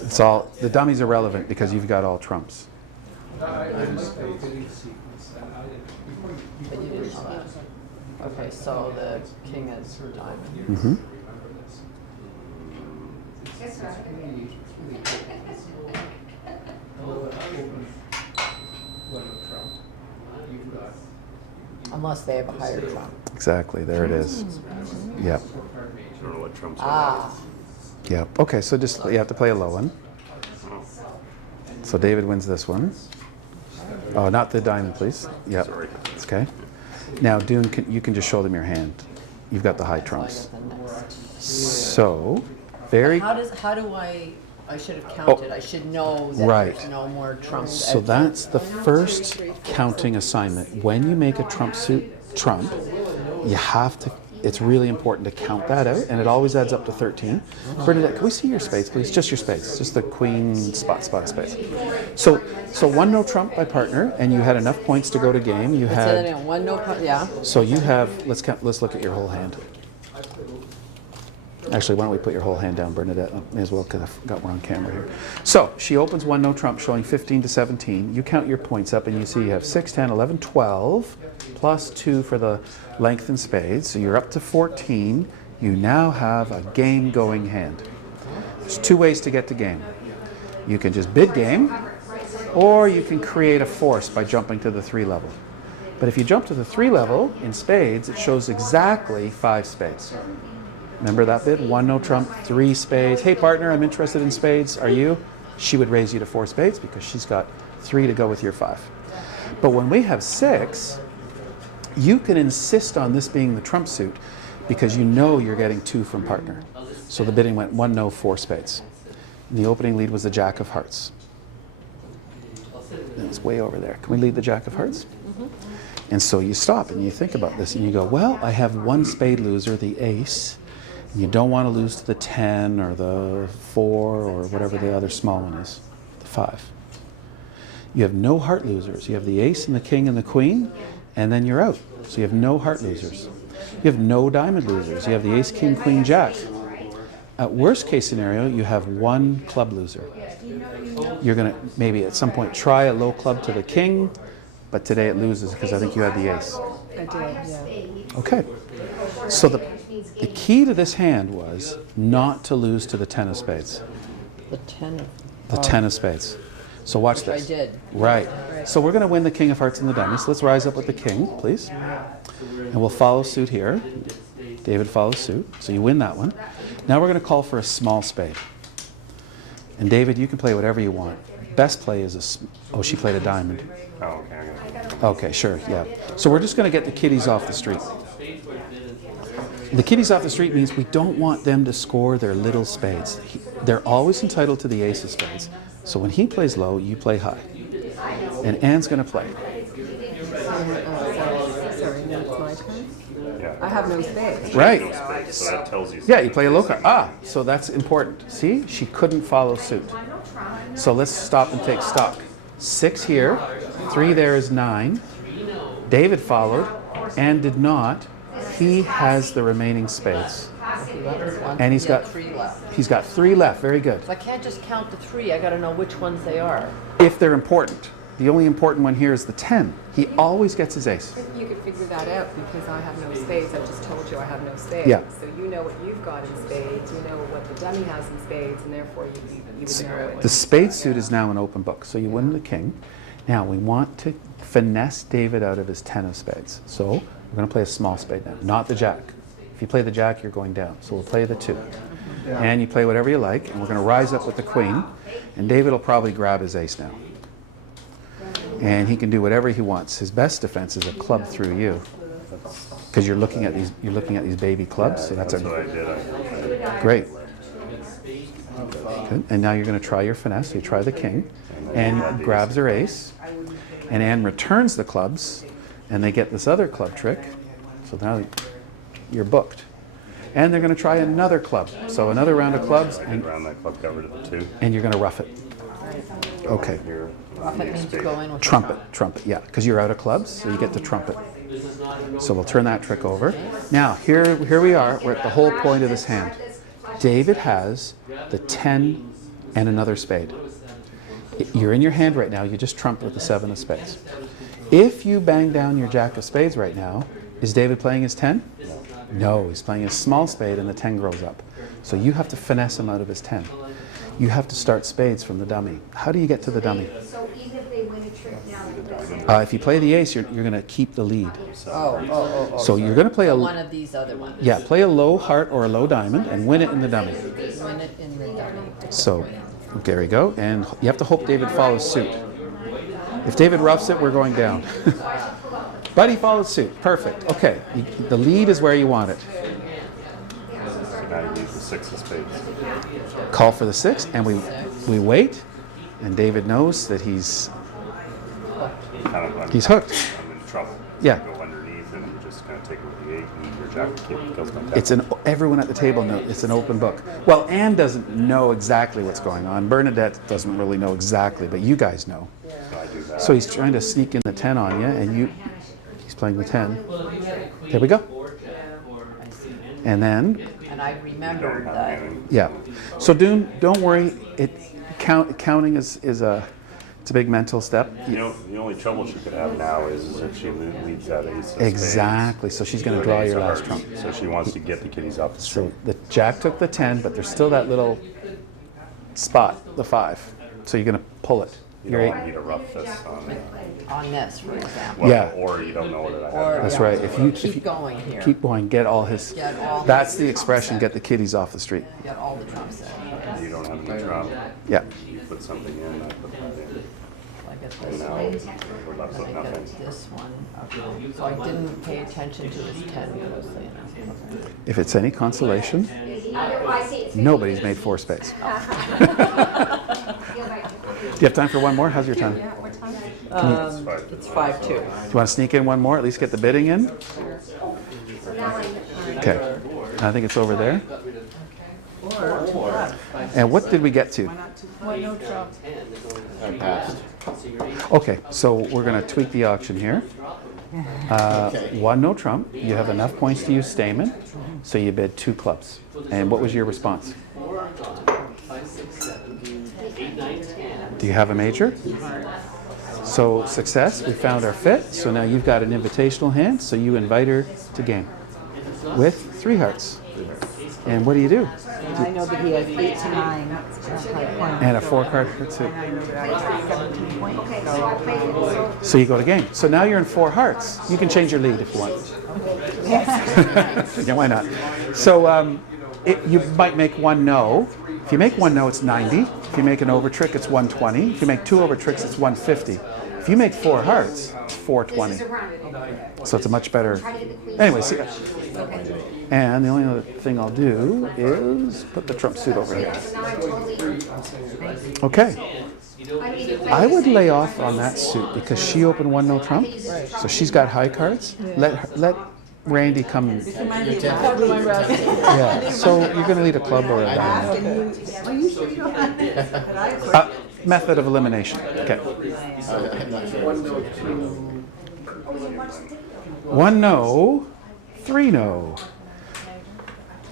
It's all, the dummy's irrelevant because you've got all trumps. But you didn't know that. Okay, so the king is diamond. Mm-hmm. Unless they have a higher trump. Exactly, there it is. Yep. I don't know what trumps are. Ah, Yep. Okay, so just you have to play a low one. So David wins this one. Oh, not the diamond, please. Yep. Sorry. It's okay. Now, Dune, you can just show them your hand. You've got the high trumps. the next. So, very. How do I I should have counted. I should know that Right. there's no more trumps. So out there. that's the first counting assignment. When you make a trump suit trump, you have to, it's really important to count that out, and it always adds up to 13. Bernadette, can we see your spades, please? Just your spades, just the queen spot of spades. So one no trump by partner, and you had enough points to go to game. You Say that had, again. One no, yeah. so you have, let's look at your whole hand. Actually, why don't we put your whole hand down, Bernadette? May as well, because I've got one on camera here. So she opens one no trump, showing 15 to 17. You count your points up, and you see you have 6, 10, 11, 12, plus 2 for the length and spades. So you're up to 14. You now have a game-going hand. There's 2 ways to get to game. You can just bid game, or you can create a force by jumping to the 3 level. But if you jump to the 3 level in spades, it shows exactly 5 spades. Remember that bid? 1 no trump, 3 spades. Hey partner, I'm interested in spades. Are you? She would raise you to 4 spades because she's got 3 to go with your 5. But when we have 6, you can insist on this being the trump suit because you know you're getting 2 from partner. So the bidding went 1 no, 4 spades. And the opening lead was the jack of hearts. And it's way over there. Can we lead the jack of hearts? And so you stop and you think about this and you go, well, I have 1 spade loser, the ace. You don't want to lose to the 10 or the 4 or whatever the other small one is, the 5. You have no heart losers. You have the ace and the king and the queen, and then you're out. So you have no heart losers. You have no diamond losers. You have the ace, king, queen, jack. At worst case scenario, you have 1 club loser. You're going to maybe at some point try a low club to the king, but today it loses because I think you had the ace. I did, yeah. Okay. So the key to this hand was not to lose to the 10 of spades. The 10 of... The 10 of spades. So watch Which this. I did. Right. So we're going to win the king of hearts and the dummy. So let's rise up with the king, please. And we'll follow suit here. David follows suit. So you win that one. Now we're going to call for a small spade. And David, you can play whatever you want. Best play is a... Oh, she played a diamond. Oh, okay. Okay, sure, yeah. So we're just going to get the kiddies off the street. The kiddies off the street means we don't want them to score their little spades. They're always entitled to the ace of spades. So when he plays low, you play high. And Anne's going to play. Sorry, now it's my turn? Yeah. I have no spades. Right. No space, so that tells you. Yeah, you play a low card. Ah, so that's important. See, she couldn't follow suit. So let's stop and take stock. 6 here, 3 there is 9. David followed, Anne did not. He has the remaining spades. And he's got 3 left. He's got 3 left. Very good. So I can't just count the 3. I got to know which ones they are. If they're important. The only important one here is the 10. He always gets his ace. You could figure that out because I have no spades. I just told you I have no spades. Yeah. So you know what you've got in spades, you know what the dummy has in spades, and therefore you would know The spade suit is now an open book. So you win the king. Now we want to finesse David out of his 10 of spades. So we're going to play a small spade now, not the jack. If you play the jack, you're going down. So we'll play the 2. And you play whatever you like, and we're going to rise up with the queen. And David will probably grab his ace now. And he can do whatever he wants. His best defense is a club through you, because you're looking at these baby clubs. So that's what I did. great. Good. And now you're going to try your finesse. So you try the king, and grabs her ace, and Anne returns the clubs, and they get this other club trick. So now you're booked. And they're going to try another club. So another round of clubs, and Around that club cover to the 2. and you're going to rough it. Okay. Here. That means you go in with Trumpet, yeah, because you're out of clubs, so you get the trumpet. So we'll turn that trick over. Now, here we are. We're at the whole point of this hand. David has the 10 and another spade. You're in your hand right now. You just trump with the 7 of spades. If you bang down your jack of spades right now, is David playing his 10? No, he's playing his small spade, and the 10 grows up. So you have to finesse him out of his 10. You have to start spades from the dummy. How do you get to the dummy? So even if they win a trick now, If you play the ace, you're going to keep the lead. Oh. So you're going to play One of these other ones. Yeah, play a low heart or a low diamond and win it in the dummy. Win it in the dummy. So there we go. And you have to hope David follows suit. If David roughs it, we're going down. But he follows suit. Perfect. Okay. The lead is where you want it. So now you use the 6 of spades. Call for the 6, and we wait, and David knows that he's hooked. I'm in trouble. Yeah. So you go underneath and you just kind of take it with the 8 and your jack goes back down. It's everyone at the table knows it's an open book. Well, Anne doesn't know exactly what's going on. Bernadette doesn't really know exactly, but you guys know. So I do that. So he's trying to sneak in the 10 on you, and he's playing the 10. There we go. And then, And I remembered that. yeah. So don't worry. Counting is it's a big mental step. You know, the only trouble she could have now is if she leads that ace of spades. Exactly. So she's going to draw your last trump. So she wants to get the kiddies off the street. So the jack took the 10, but there's still that little spot, the 5. So you're going to pull it. You Your don't 8. want me to rough this On this, for example. well, Yeah. or you don't know that I Or, have. That's yeah, right. If you keep going here. keep going, get all his. Get all That's his the trump expression. set. Get the kiddies off the street. Get all the trumps in. You don't have any trump. Yeah. You put something in, I put that in. I get And this now one, we're left with and I nothing. get this one. Okay. So I didn't pay attention to this 10 closely enough. Okay. If it's any consolation, nobody's made 4 spades. Do you have time for one more? How's your time? It's 5-2. Do you want to sneak in one more? At least get the bidding in. Okay. I think it's over there. Or 2-5. And what did we get to? No trump. I passed. Okay, so we're going to tweak the auction here. 1 no trump. You have enough points to use Stamen, so you bid 2 clubs. And what was your response? 4 gone, 5, 6, 7, 8, 9, 10. Do you have a major? So success, we found our fit. So now you've got an invitational hand, so you invite her to game with 3 hearts. And what do you do? I know that he has 8 to 9 points. And a 4-card too. And I know that I have 17 points. So you go to game. So now you're in 4 hearts. You can change your lead if you want. Yeah, why not? So you might make 1 no. If you make 1 no, it's 90. If you make an over trick, it's 120. If you make 2 over tricks, it's 150. If you make 4 hearts, it's 420. So it's a much better. Anyway, see. And the only other thing I'll do is put the trump suit over here. Okay. I would lay off on that suit because she opened 1 no trump. So she's got high cards. Let Randy come. Yeah. So you're going to lead a club or a diamond. Are you sure you don't have this? Method of elimination. Okay. I'm not sure. 1 no, 3 no.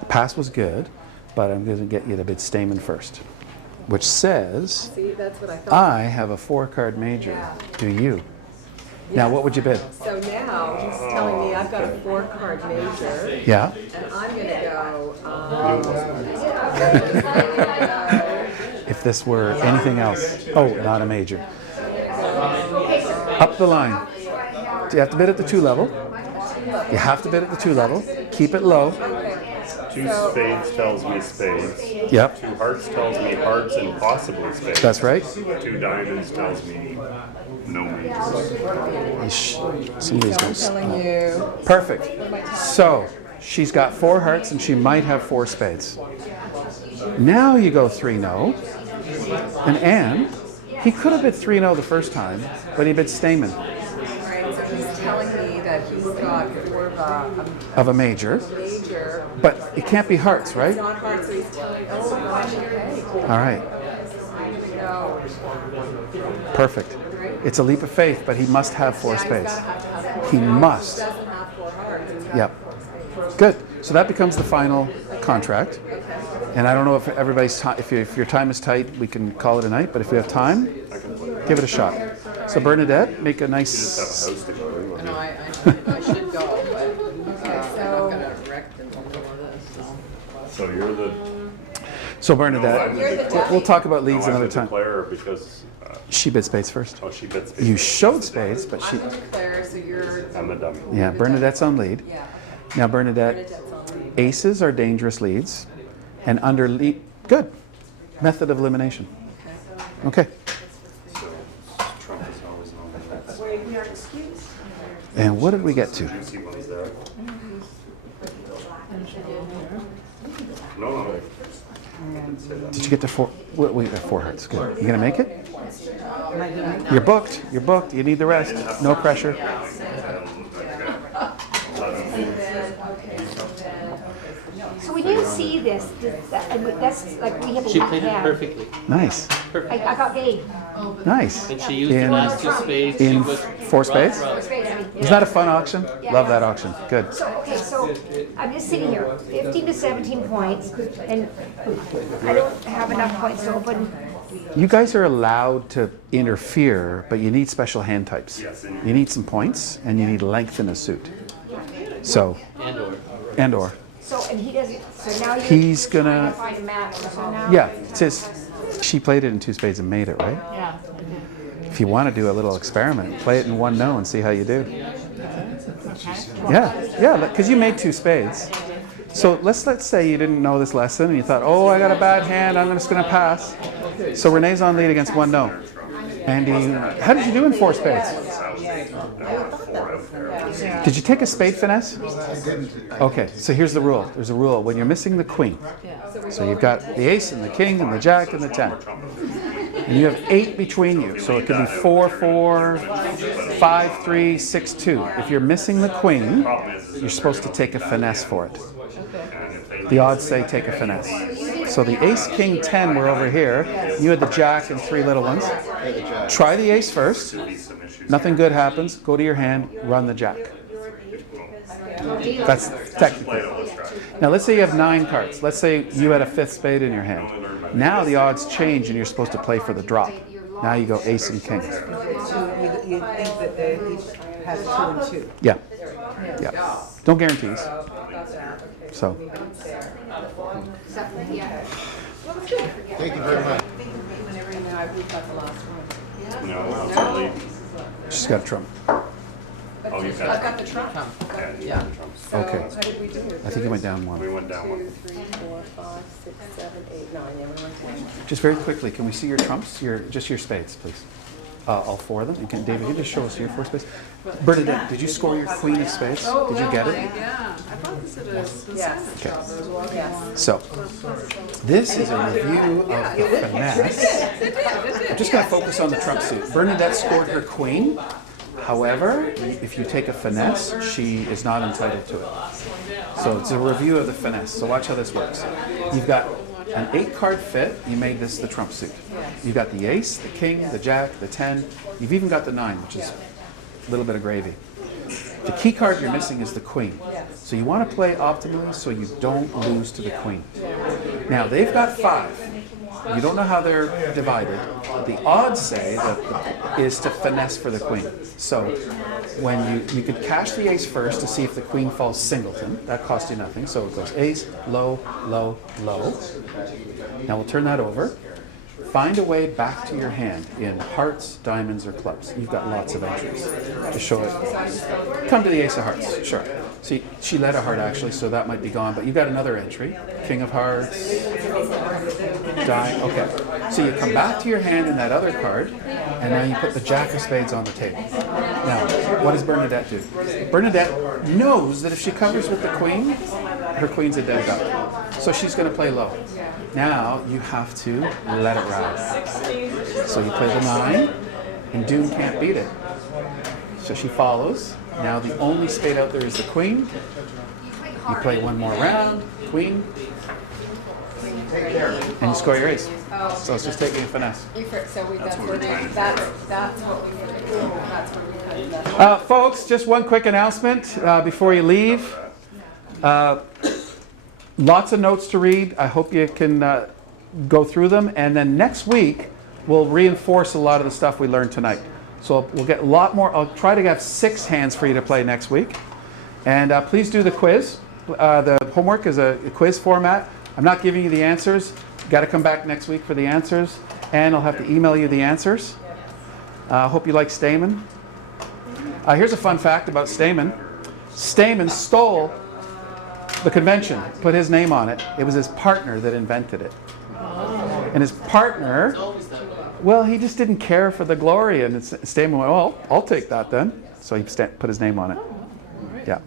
Pass was good, but I'm going to get you to bid Stamen first, which says See, that's what I thought. I have a 4-card major. Do you? Now, what would you bid? So now he's telling me I've got a 4-card major, Yeah. and I'm gonna go, If this were anything else. Oh, not a major. Up the line. Do you have to bid at the 2 level? You have to bid at the 2 level. Keep it low. 2 spades tells me spades. Yep. 2 hearts tells me hearts and possibly spades. That's right. 2 diamonds tells me no majors. Somebody's going to. Telling you. Perfect. So she's got 4 hearts and she might have 4 spades. Now you go 3 no. And Anne, he could have bid 3 no the first time, but he bid Stamen right, so he's telling me that he's got more of a major. major. But it can't be hearts, right? It's not hard, so he's telling, oh gosh, okay. All right. I'm gonna go. Perfect. It's a leap of faith, but he must have 4 Yeah, he's spades. gotta have 4 He hearts. must. He doesn't have 4 hearts. He's got Yep. 4 spades. Good. So that becomes the final contract. And I don't know if everybody's time, if your time is tight, we can call it a night. But if you have time, give it a shot. So Bernadette, make a nice. House to go to. No, I should go, but I've got a wreck in the middle of this, so. So you're the. So Bernadette, we'll talk about leads No, I'm another the time. declarer because. She bid spades first. Oh, she bid spades. You showed spades, but she. Claire, so you're. I'm the dummy. Yeah, Bernadette's on lead. Yeah. Now Bernadette, aces are dangerous leads, and under lead. Good. Method of elimination. Okay. So Trump is always known as that. Wait, we are excused? And what did we get to? Juicy ones there. No. Did you get to four? We got four hearts. Good. You gonna make it? Am I doing? You're booked. You're booked. You need the rest. No pressure. So when you see this, that's like we have a She weak played it hand. perfectly. Nice. Perfect. I got game. Nice. And she used the In- last two spades. in She was four spades? rough. Was that a fun auction? Love that auction. Good. So, okay, so I'm just sitting here, 15 to 17 points, and I don't have enough points to open. You guys are allowed to interfere, but you need special hand types. You need some points, and you need length in a suit. So, And or. and or. So, and he doesn't, so now you're He's trying gonna, to find a match, so now. yeah, it's his, she played it in two spades and made it, right? Yeah. If you want to do a little experiment, play it in one no and see how you do. Yeah, because you made two spades. So let's say you didn't know this lesson and you thought, oh, I got a bad hand, I'm just going to pass. So Renee's on lead against one no. Andy, how did you do in four spades? Did you take a spade finesse? Okay, so here's the rule. There's a rule. When you're missing the queen, so you've got the ace and the king and the jack and the 10. And you have 8 between you. So it could be 4-4, 5-3, 6-2. If you're missing the queen, you're supposed to take a finesse for it. The odds say take a finesse. So the ace, king, 10 were over here. You had the jack and 3 little ones. Try the ace first. Nothing good happens. Go to your hand, run the jack. That's technically. Now let's say you have 9 cards. Let's say you had a 5th spade in your hand. Now the odds change and you're supposed to play for the drop. Now you go ace and king. So you think that they each have 2 and 2? Yeah. Don't guarantees. So. Thank you very much. No, it's really, She's got a trump. oh, you got I've got the trump. Yeah. Okay. How did we do? I think it went down one. We went down one. 2, 3, 4, 5, 6, 7, 8, 9. Yeah, we went down. Just very quickly, can we see your trumps? Just your spades, please. All 4 of them. And can David, you just show us your 4 spades? Bernadette, did you score your queen of spades? Did you get it? Yeah, I thought this was the Yes. Yes. So, this is a review of the finesse. I'm just going to focus on the trump suit. Bernadette scored her queen. However, if you take a finesse, she is not entitled to it. So it's a review of the finesse. So watch how this works. You've got an 8-card fit. You made this the trump suit. You've got the ace, the king, the jack, the 10. You've even got the 9, which is a little bit of gravy. The key card you're missing is the queen. So you want to play optimally so you don't lose to the queen. Now they've got 5. You don't know how they're divided. The odds say that is to finesse for the queen. So when you could cash the ace first to see if the queen falls singleton. That costs you nothing. So it goes ace, low, low, low. Now we'll turn that over. Find a way back to your hand in hearts, diamonds, or clubs. You've got lots of entries to show it. Come to the ace of hearts, sure. See, she led a heart actually, so that might be gone, but you've got another entry. King of hearts, okay. So you come back to your hand in that other card, and now you put the jack of spades on the table. Now, what does Bernadette do? Bernadette knows that if she covers with the queen, her queen's a dead duck. So she's going to play low. Now you have to let it ride. So you play the 9, and Doom can't beat it. So she follows. Now the only spade out there is the queen. You play one more round, queen, and you score your ace. So it's just taking a finesse. So that's what we that's what we Folks, just one quick announcement before you leave. Lots of notes to read. I hope you can go through them. And then next week, we'll reinforce a lot of the stuff we learned tonight. So we'll get a lot more. I'll try to have 6 hands for you to play next week. And please do the quiz. The homework is a quiz format. I'm not giving you the answers. You've got to come back next week for the answers. And I'll have to email you the answers. Hope you like Stamen. Here's a fun fact about Stamen. Stamen stole the convention, put his name on it. It was his partner that invented it. And his partner, well, he just didn't care for the glory. And Stamen went, well, I'll take that then. So he put his name on it. Yeah.